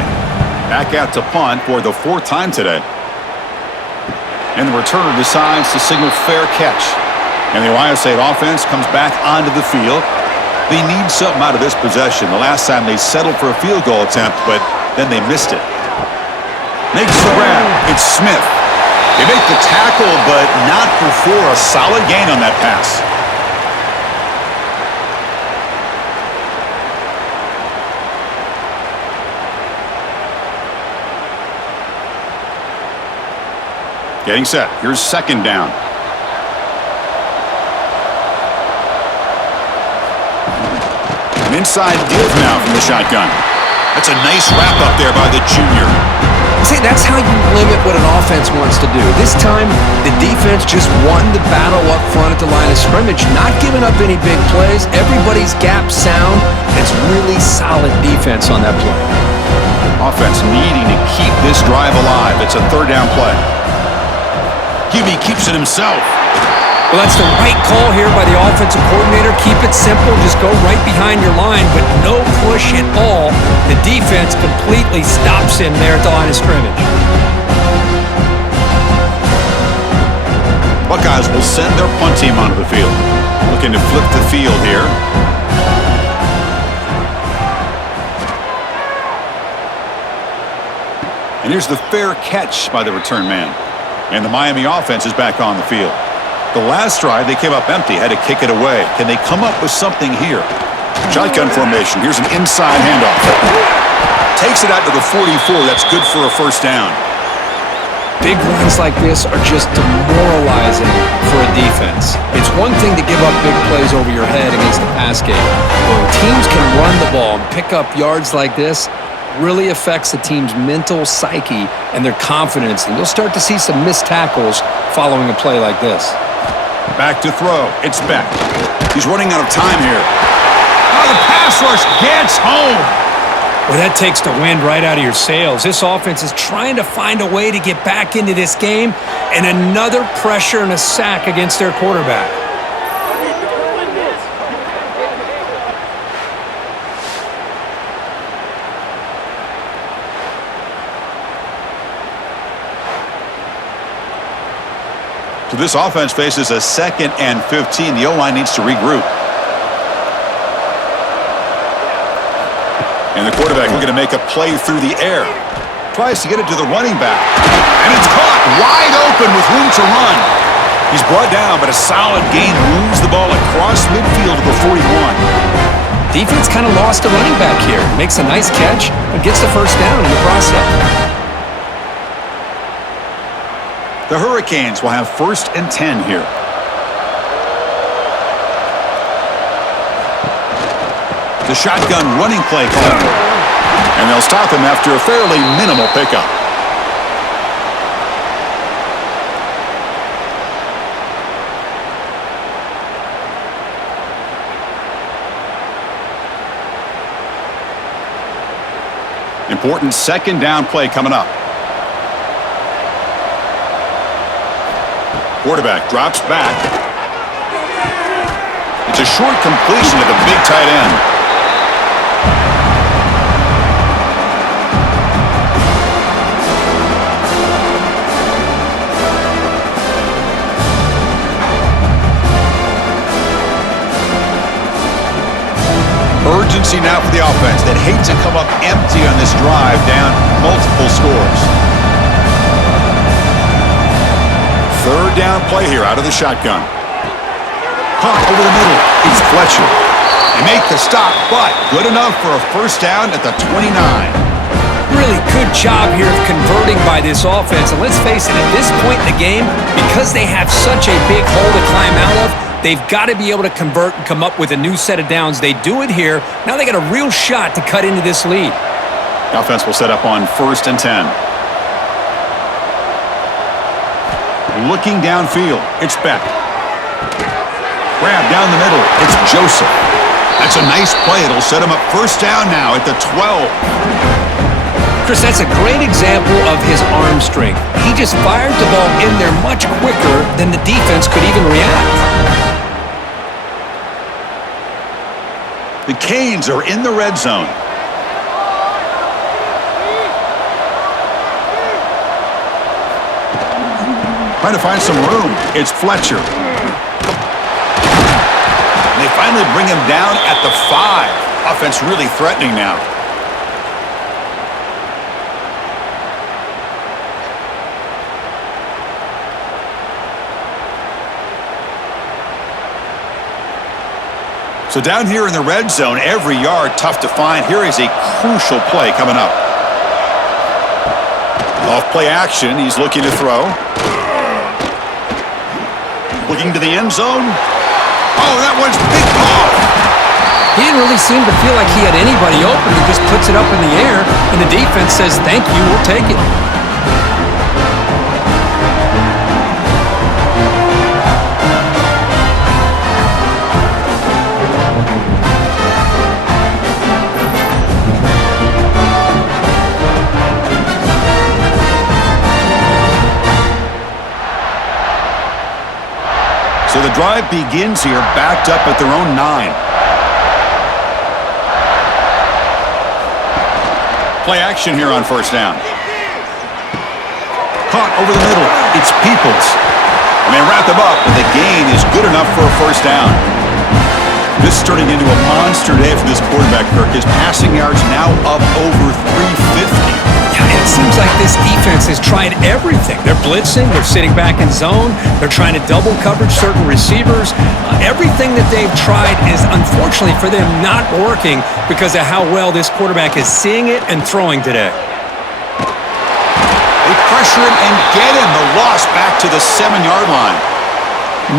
Back out to punt for the 4th time today. And the returner decides to signal fair catch. And the Ohio State offense comes back onto the field. They need something out of this possession. The last time they settled for a field goal attempt, but then they missed it. Makes the grab. It's Smith. They make the tackle, but not before a solid gain on that pass. Getting set. Here's 2nd down. An inside give now from the shotgun. That's a nice wrap up there by the junior. See, that's how you limit what an offense wants to do. This time, the defense just won the battle up front at the line of scrimmage, not giving up any big plays. Everybody's gap sound. It's really solid defense on that play. Offense needing to keep this drive alive. It's a 3rd down play. QB keeps it himself. Well, that's the right call here by the offensive coordinator. Keep it simple. Just go right behind your line, but no push at all. The defense completely stops him there at the line of scrimmage. Buckeyes will send their punt team onto the field. Looking to flip the field here. And here's the fair catch by the return man. And the Miami offense is back on the field. The last drive, they came up empty, had to kick it away. Can they come up with something here? Shotgun formation. Here's an inside handoff. Takes it out to the 44. That's good for a first down. Big runs like this are just demoralizing for a defense. It's one thing to give up big plays over your head against the pass game. When teams can run the ball and pick up yards like this, really affects the team's mental psyche and their confidence. And you'll start to see some missed tackles following a play like this. Back to throw. It's Beck. He's running out of time here. Oh, the pass rush gets home. Well, that takes the wind right out of your sails. This offense is trying to find a way to get back into this game, and another pressure and a sack against their quarterback. So this offense faces a 2nd and 15. The O-line needs to regroup. And the quarterback looking to make a play through the air. Tries to get it to the running back. And it's caught wide open with room to run. He's brought down, but a solid gain moves the ball across midfield to the 41. Defense kind of lost a running back here. Makes a nice catch, but gets the first down in the process. The Hurricanes will have 1st and 10 here. The shotgun running play call. And they'll stop him after a fairly minimal pickup. Important 2nd down play coming up. Quarterback drops back. It's a short completion to the big tight end. Urgency now for the offense that hates to come up empty on this drive, down multiple scores. 3rd down play here out of the shotgun. Caught over the middle. It's Fletcher. They make the stop, but good enough for a first down at the 29. Really good job here of converting by this offense. And let's face it, at this point in the game, because they have such a big hole to climb out of, they've got to be able to convert and come up with a new set of downs. They do it here. Now they got a real shot to cut into this lead. The offense will set up on 1st and 10. Looking downfield, it's Beck. Grab down the middle, it's Joseph. That's a nice play. It'll set him up first down now at the 12. Chris, that's a great example of his arm strength. He just fired the ball in there much quicker than the defense could even react. The Canes are in the red zone. Trying to find some room. It's Fletcher. And they finally bring him down at the 5. Offense really threatening now. So down here in the red zone, every yard tough to find. Here is a crucial play coming up. Off play action, he's looking to throw. Looking to the end zone. Oh, that one's picked off. He didn't really seem to feel like he had anybody open. He just puts it up in the air, and the defense says, thank you, we'll take it. So the drive begins here, backed up at their own 9. Play action here on first down. Caught over the middle. It's Peoples. And they wrap them up, and the gain is good enough for a first down. This is turning into a monster day for this quarterback, Kirk. His passing yards now up over 350. Yeah, and It seems like this defense has tried everything. They're blitzing, they're sitting back in zone, they're trying to double coverage certain receivers. Everything that they've tried is, unfortunately for them, not working because of how well this quarterback is seeing it and throwing today. They pressure him and get him. The loss back to the 7-yard line.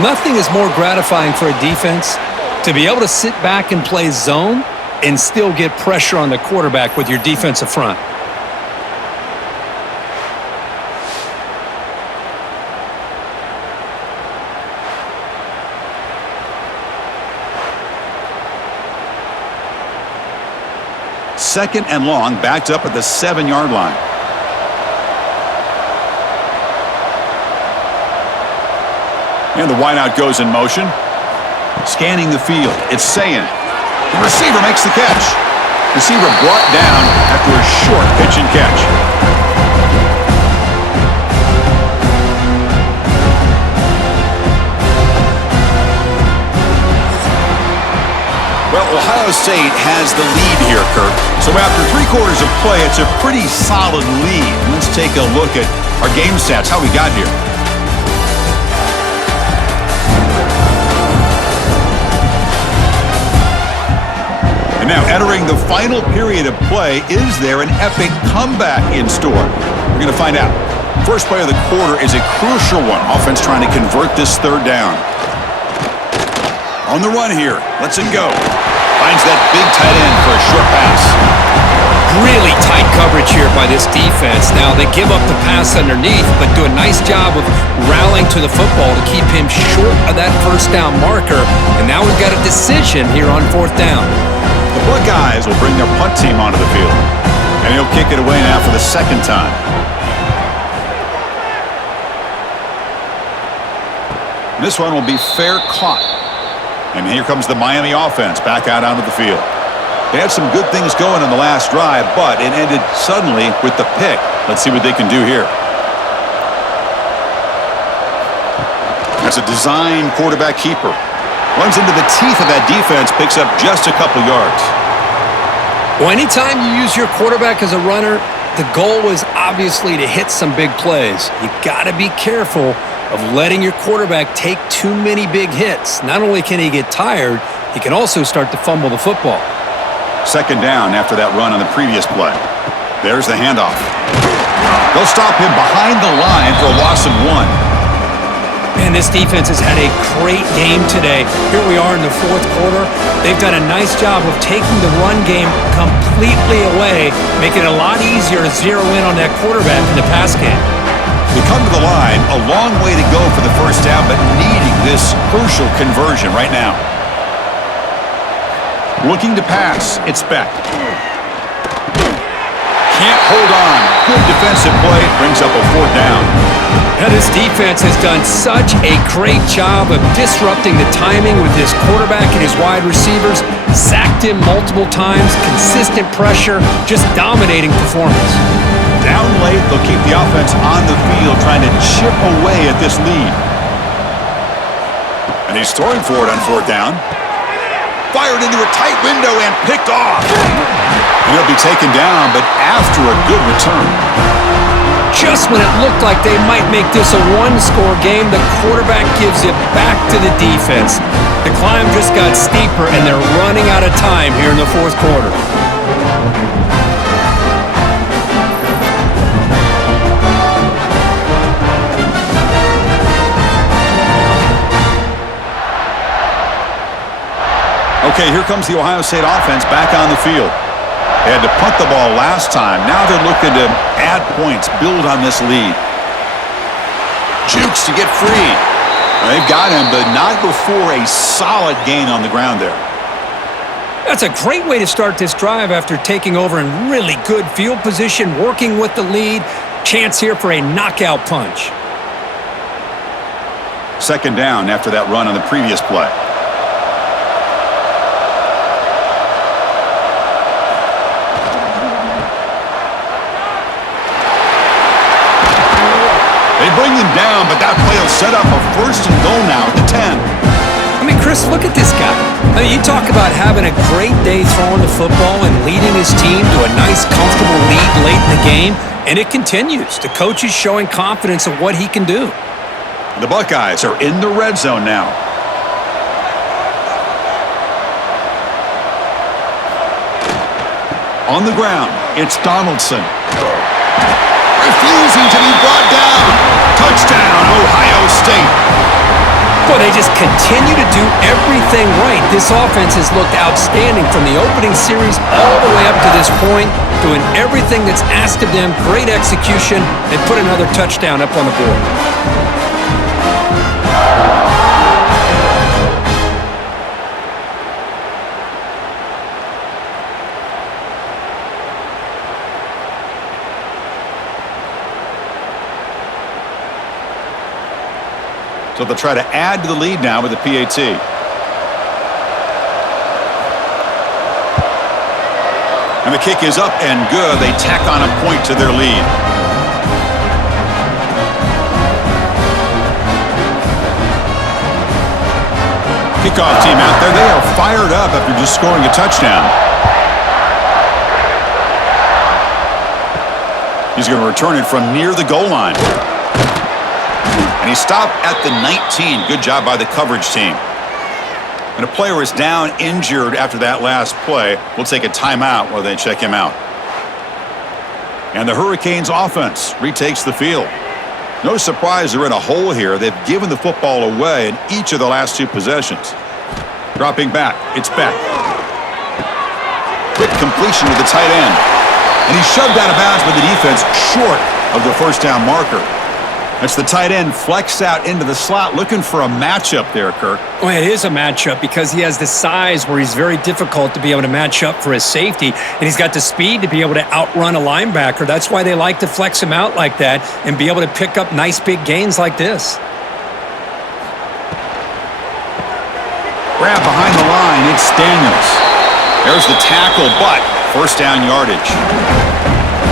Nothing is more gratifying for a defense to be able to sit back and play zone and still get pressure on the quarterback with your defensive front. Second and long, backed up at the 7-yard line. And the wideout goes in motion. Scanning the field. It's saying. The receiver makes the catch. Receiver brought down after a short pitch and catch. Well, Ohio State has the lead here, Kirk. So after 3 quarters of play, it's a pretty solid lead. Let's take a look at our game stats, how we got here. And now entering the final period of play, is there an epic comeback in store? We're going to find out. First play of the quarter is a crucial one. Offense trying to convert this 3rd down. On the run here. Lets it go. Finds that big tight end for a short pass. Really tight coverage here by this defense. Now, they give up the pass underneath, but do a nice job of rallying to the football to keep him short of that 1st down marker. And now we've got a decision here on 4th down. The Buckeyes will bring their punt team onto the field. And he'll kick it away now for the 2nd time. This one will be fair caught. And here comes the Miami offense back out onto the field. They had some good things going on the last drive, but it ended suddenly with the pick. Let's see what they can do here. That's a design quarterback keeper. Runs into the teeth of that defense, picks up just a couple yards. Well, anytime you use your quarterback as a runner, the goal is obviously to hit some big plays. You got to be careful of letting your quarterback take too many big hits. Not only can he get tired, he can also start to fumble the football. 2nd down after that run on the previous play. There's the handoff. They'll stop him behind the line for a loss of 1. Man, this defense has had a great game today. Here we are in the 4th quarter. They've done a nice job of taking the run game completely away, making it a lot easier to zero in on that quarterback in the pass game. They come to the line, a long way to go for the 1st down, but needing this crucial conversion right now. Looking to pass. It's Beck. Can't hold on. Good defensive play. Brings up a 4th down. Now, this defense has done such a great job of disrupting the timing with his quarterback and his wide receivers. Sacked him multiple times. Consistent pressure. Just dominating performance. Down late, they'll keep the offense on the field trying to chip away at this lead. And he's throwing for it on 4th down. Fired into a tight window and picked off. And he'll be taken down, but after a good return. Just when it looked like they might make this a 1-score game, the quarterback gives it back to the defense. The climb just got steeper, and they're running out of time here in the 4th quarter. Okay, here comes the Ohio State offense back on the field. They had to punt the ball last time. Now they're looking to add points, build on this lead. Jukes to get free. Well, they've got him, but not before a solid gain on the ground there. That's a great way to start this drive after taking over in really good field position, working with the lead. Chance here for a knockout punch. 2nd down after that run on the previous play. They bring him down, but that play will set up a 1st and goal now at the 10. I mean, Chris, look at this guy. I mean, you talk about having a great day throwing the football and leading his team to a nice, comfortable lead late in the game, And it continues. The coach is showing confidence of what he can do. The Buckeyes are in the red zone now. On the ground, it's Donaldson. Refusing to be brought down. Touchdown, Ohio State. Boy, they just continue to do everything right. This offense has looked outstanding from the opening series all the way up to this point, doing everything that's asked of them, great execution, and put another touchdown up on the board. So they'll try to add to the lead now with the PAT. And the kick is up and good. They tack on a point to their lead. Kickoff team out there. They are fired up after just scoring a touchdown. He's going to return it from near the goal line. And he stopped at the 19. Good job by the coverage team. And a player is down injured after that last play. We'll take a timeout while they check him out. And the Hurricanes offense retakes the field. No surprise they're in a hole here. They've given the football away in each of the last two possessions. Dropping back, it's Beck. Quick completion to the tight end. And he's shoved out of bounds by the defense short of the first down marker. That's the tight end flexed out into the slot, looking for a matchup there, Kirk. Well, it is a matchup because he has the size where he's very difficult to be able to match up for his safety, and he's got the speed to be able to outrun a linebacker. That's why they like to flex him out like that and be able to pick up nice big gains like this. Grab behind the line, it's Daniels. There's the tackle, but first down yardage.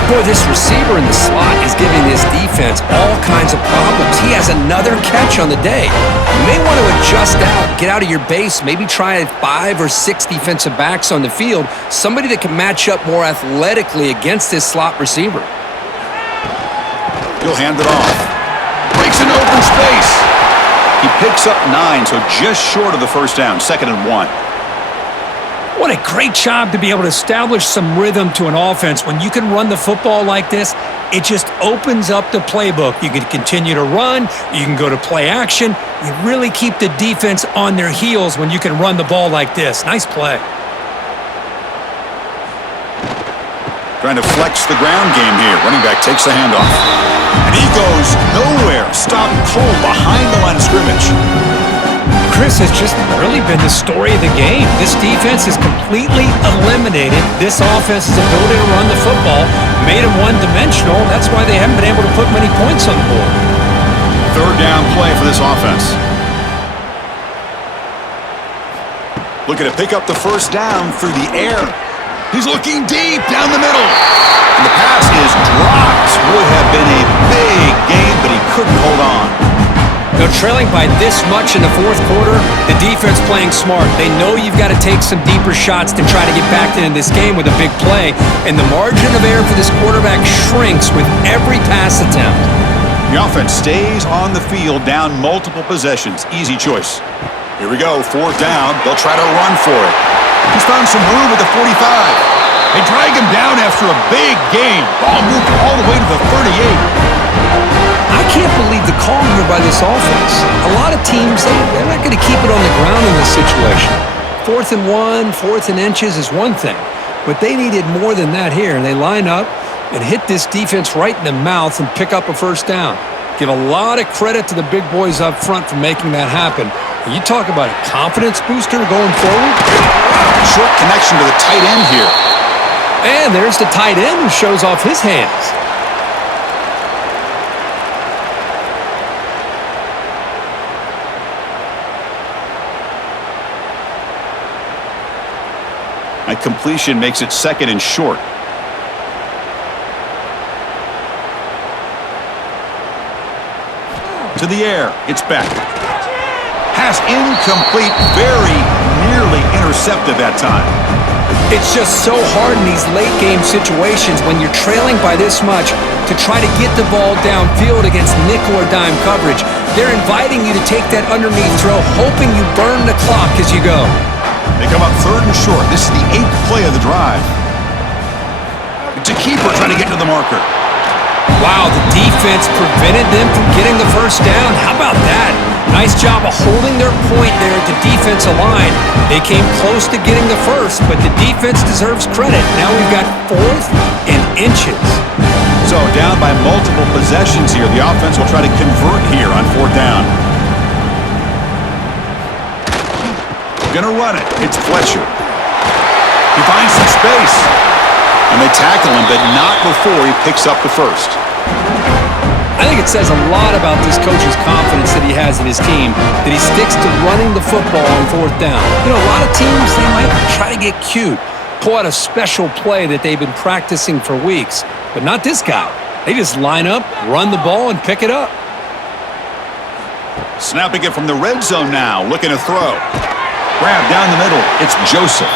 Boy, this receiver in the slot is giving this defense all kinds of problems. He has another catch on the day. You may want to adjust out, get out of your base, maybe try 5 or 6 defensive backs on the field, somebody that can match up more athletically against this slot receiver. He'll hand it off. Breaks into open space. He picks up 9, so just short of the first down, 2nd and 1. What a great job to be able to establish some rhythm to an offense. When you can run the football like this, it just opens up the playbook. You can continue to run. You can go to play action. You really keep the defense on their heels when you can run the ball like this. Nice play. Trying to flex the ground game here. Running back takes the handoff. And he goes nowhere. Stop cold behind the line of scrimmage. Chris has just really been the story of the game. This defense has completely eliminated this offense's ability to run the football, made them one-dimensional. That's why they haven't been able to put many points on the board. Third down play for this offense. Looking to pick up the first down through the air. He's looking deep down the middle. And the pass is dropped. Would have been a big gain, but he couldn't hold on. Now, trailing by this much in the fourth quarter, the defense playing smart. They know you've got to take some deeper shots to try to get back into this game with a big play, and the margin of error for this quarterback shrinks with every pass attempt. The offense stays on the field down multiple possessions. Easy choice. Here we go, 4th down. They'll try to run for it. He's found some room at the 45. They drag him down after a big gain. Ball moved all the way to the 38. I can't believe the call here by this offense. A lot of teams, they're not going to keep it on the ground in this situation. 4th and 1, 4th and inches is one thing, but they needed more than that here, and they line up and hit this defense right in the mouth and pick up a first down. Give a lot of credit to the big boys up front for making that happen. And you talk about a confidence booster going forward. Short connection to the tight end here. And there's the tight end who shows off his hands. A completion makes it 2nd and short. To the air, it's Beck. Pass incomplete, very nearly intercepted that time. It's just so hard in these late game situations when you're trailing by this much. to try to get the ball downfield against nickel or dime coverage. They're inviting you to take that underneath throw, hoping you burn the clock as you go. They come up 3rd and short. This is the 8th play of the drive. It's a keeper trying to get to the marker. Wow, the defense prevented them from getting the first down. How about that? Nice job of holding their point there at the defensive line. They came close to getting the first, but the defense deserves credit. Now we've got 4th and inches. So down by multiple possessions here. The offense will try to convert here on 4th down. Gonna run it. It's Fletcher. He finds some space. And they tackle him, but not before he picks up the first. I think it says a lot about this coach's confidence that he has in his team, that he sticks to running the football on 4th down. You know, a lot of teams, they might try to get cute, pull out a special play that they've been practicing for weeks, but not this guy. They just line up, run the ball, and pick it up. Snapping it from the red zone now, looking to throw. Grab down the middle. It's Joseph.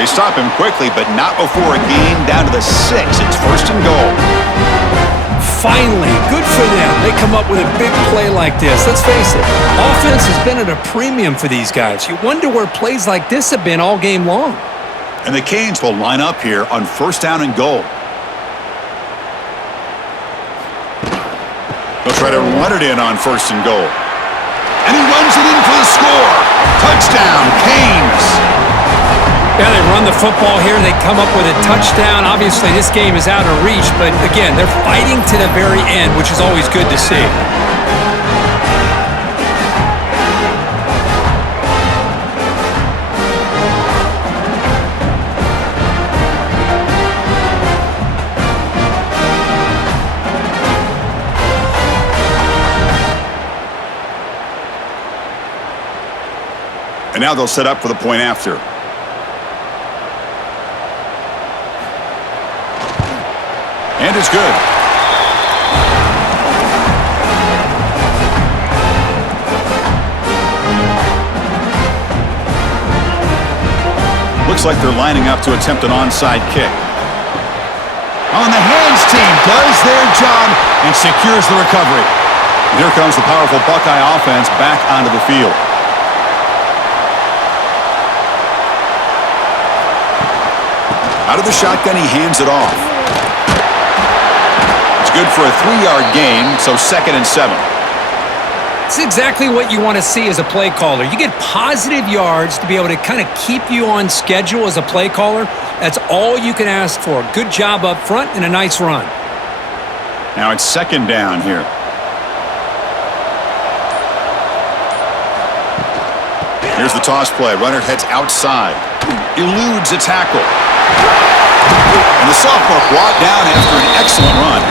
They stop him quickly, but not before a gain down to the 6. It's 1st and goal. Finally, good for them. They come up with a big play like this. Let's face it, offense has been at a premium for these guys. You wonder where plays like this have been all game long. And the Canes will line up here on 1st down and goal. They'll try to run it in on 1st and goal. And he runs it in for the score. Touchdown, Canes. Yeah, they run the football here. They come up with a touchdown. Obviously, this game is out of reach, but again, they're fighting to the very end, which is always good to see. And now they'll set up for the point after. And it's good. Looks like they're lining up to attempt an onside kick. On the hands team does their job and secures the recovery. Here comes the powerful Buckeye offense back onto the field. Out of the shotgun, he hands it off. Good for a 3-yard gain, so 2nd and 7. It's exactly what you want to see as a play caller. You get positive yards to be able to kind of keep you on schedule as a play caller. That's all you can ask for. Good job up front and a nice run. Now it's 2nd down here. Here's the toss play. Runner heads outside. Eludes a tackle. And the sophomore brought down after an excellent run.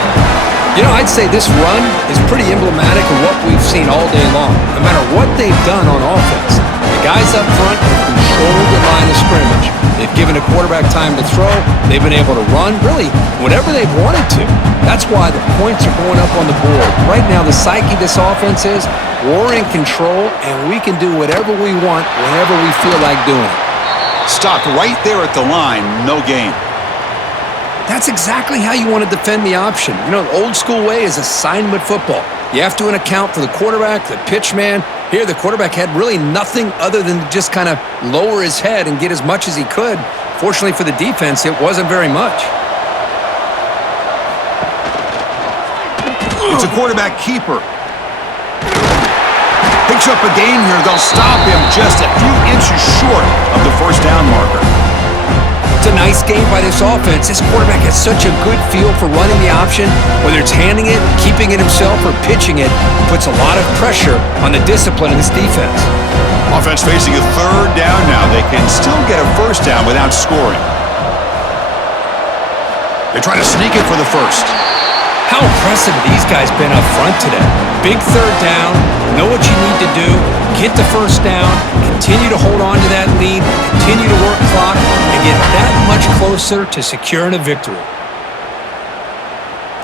You know, I'd say this run is pretty emblematic of what we've seen all day long. No matter what they've done on offense, the guys up front have controlled the line of scrimmage. They've given a quarterback time to throw. They've been able to run, really, whatever they've wanted to. That's why the points are going up on the board. Right now, the psyche of this offense is we're in control, and we can do whatever we want whenever we feel like doing it. Stopped right there at the line, no gain. That's exactly how you want to defend the option. You know, the old school way is assignment football. You have to account for the quarterback, the pitch man. Here, the quarterback had really nothing other than to just kind of lower his head and get as much as he could. Fortunately for the defense, it wasn't very much. It's a quarterback keeper. Picks up a gain here. They'll stop him just a few inches short of the 1st down marker. It's a nice game by this offense. This quarterback has such a good feel for running the option. Whether it's handing it, keeping it himself, or pitching it, puts a lot of pressure on the discipline of this defense. Offense facing a 3rd down now. They can still get a 1st down without scoring. They try to sneak it for the 1st. How impressive have these guys been up front today? Big 3rd down, know what you need to do, get the 1st down, continue to hold on to that lead, continue to work clock, and get that much closer to securing a victory.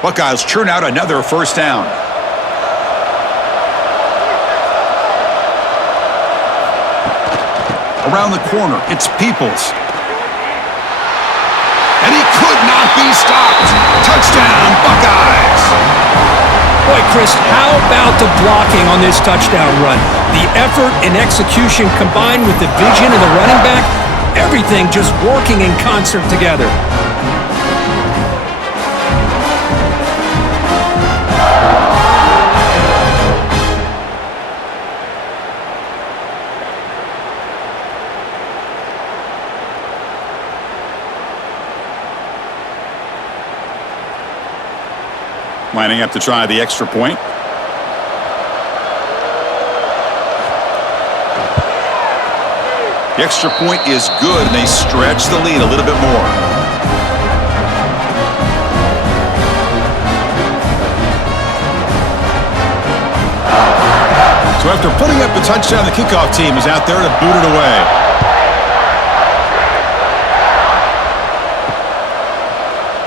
Buckeyes churn out another 1st down. Around the corner, it's Peoples. And he could not be stopped. Touchdown, Buckeyes! Boy, Chris, how about the blocking on this touchdown run? The effort and execution combined with the vision of the running back, everything just working in concert together. Lining up to try the extra point. The extra point is good, and they stretch the lead a little bit more. So after putting up the touchdown, the kickoff team is out there to boot it away.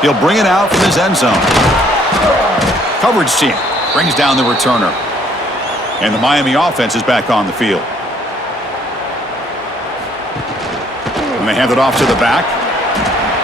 He'll bring it out from his end zone. Coverage team brings down the returner. And the Miami offense is back on the field. And they hand it off to the back.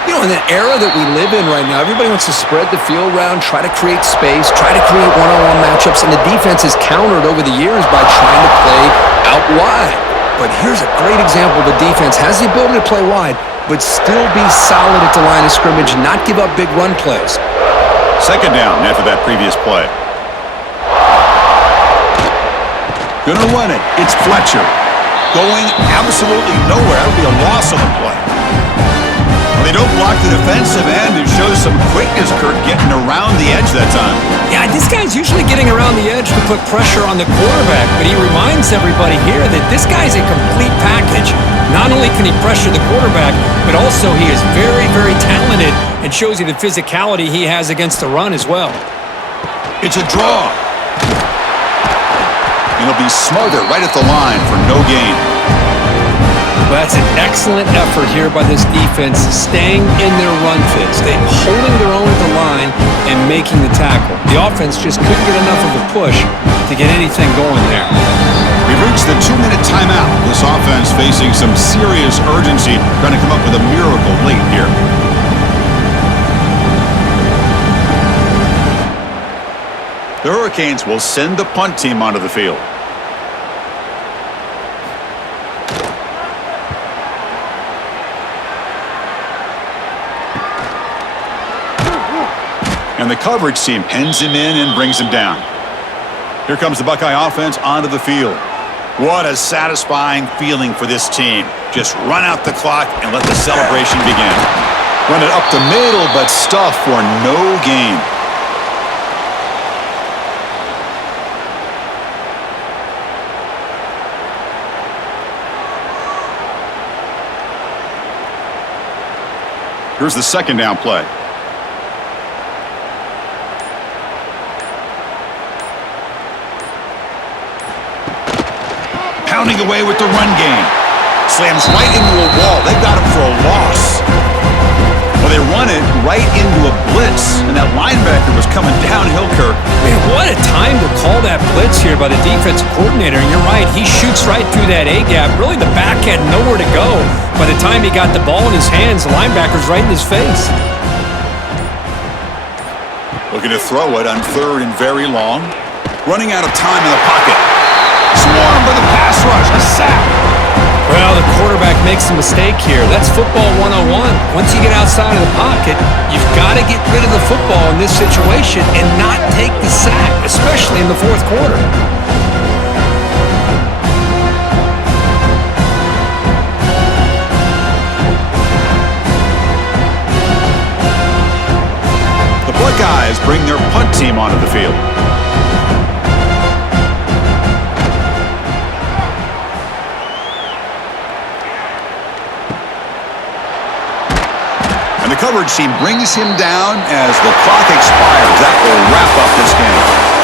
You know, in the era that we live in right now, everybody wants to spread the field around, try to create space, try to create one-on-one matchups, and the defense is countered over the years by trying to play out wide. But here's a great example of a defense has the ability to play wide, but still be solid at the line of scrimmage, not give up big run plays. Second down after that previous play. Gonna run it. It's Fletcher. Going absolutely nowhere. That would be a loss on the play. Well, they don't block the defensive end. It shows some quickness, Kurt, getting around the edge that time. Yeah, this guy's usually getting around the edge to put pressure on the quarterback, but he reminds everybody here that this guy's a complete package. Not only can he pressure the quarterback, but also he is very, very talented and shows you the physicality he has against the run as well. It's a draw. And he'll be smothered right at the line for no gain. Well, that's an excellent effort here by this defense, staying in their run fits. They're holding their own at the line and making the tackle. The offense just couldn't get enough of a push to get anything going there. We've reached the 2-minute timeout. This offense facing some serious urgency, trying to come up with a miracle late here. The Hurricanes will send the punt team onto the field. And the coverage team pins him in and brings him down. Here comes the Buckeye offense onto the field. What a satisfying feeling for this team. Just run out the clock and let the celebration begin. Run it up the middle, but stuff for no gain. Here's the second down play. Pounding away with the run game. Slams right into a wall. They've got him for a loss. Well, they run it right into a blitz, and that linebacker was coming downhill, Kirk. Man, what a time to call that blitz here by the defensive coordinator. And you're right, he shoots right through that A-gap. Really, the back had nowhere to go. By the time he got the ball in his hands, the linebacker's right in his face. Looking to throw it on third and very long. Running out of time in the pocket. Swarmed by the pass rush. A sack. Well, the quarterback makes a mistake here. That's football 101. Once you get outside of the pocket, you've got to get rid of the football in this situation and not take the sack, especially in the fourth quarter. The Buckeyes bring their punt team onto the field. And the coverage team brings him down as the clock expires. That will wrap up this game.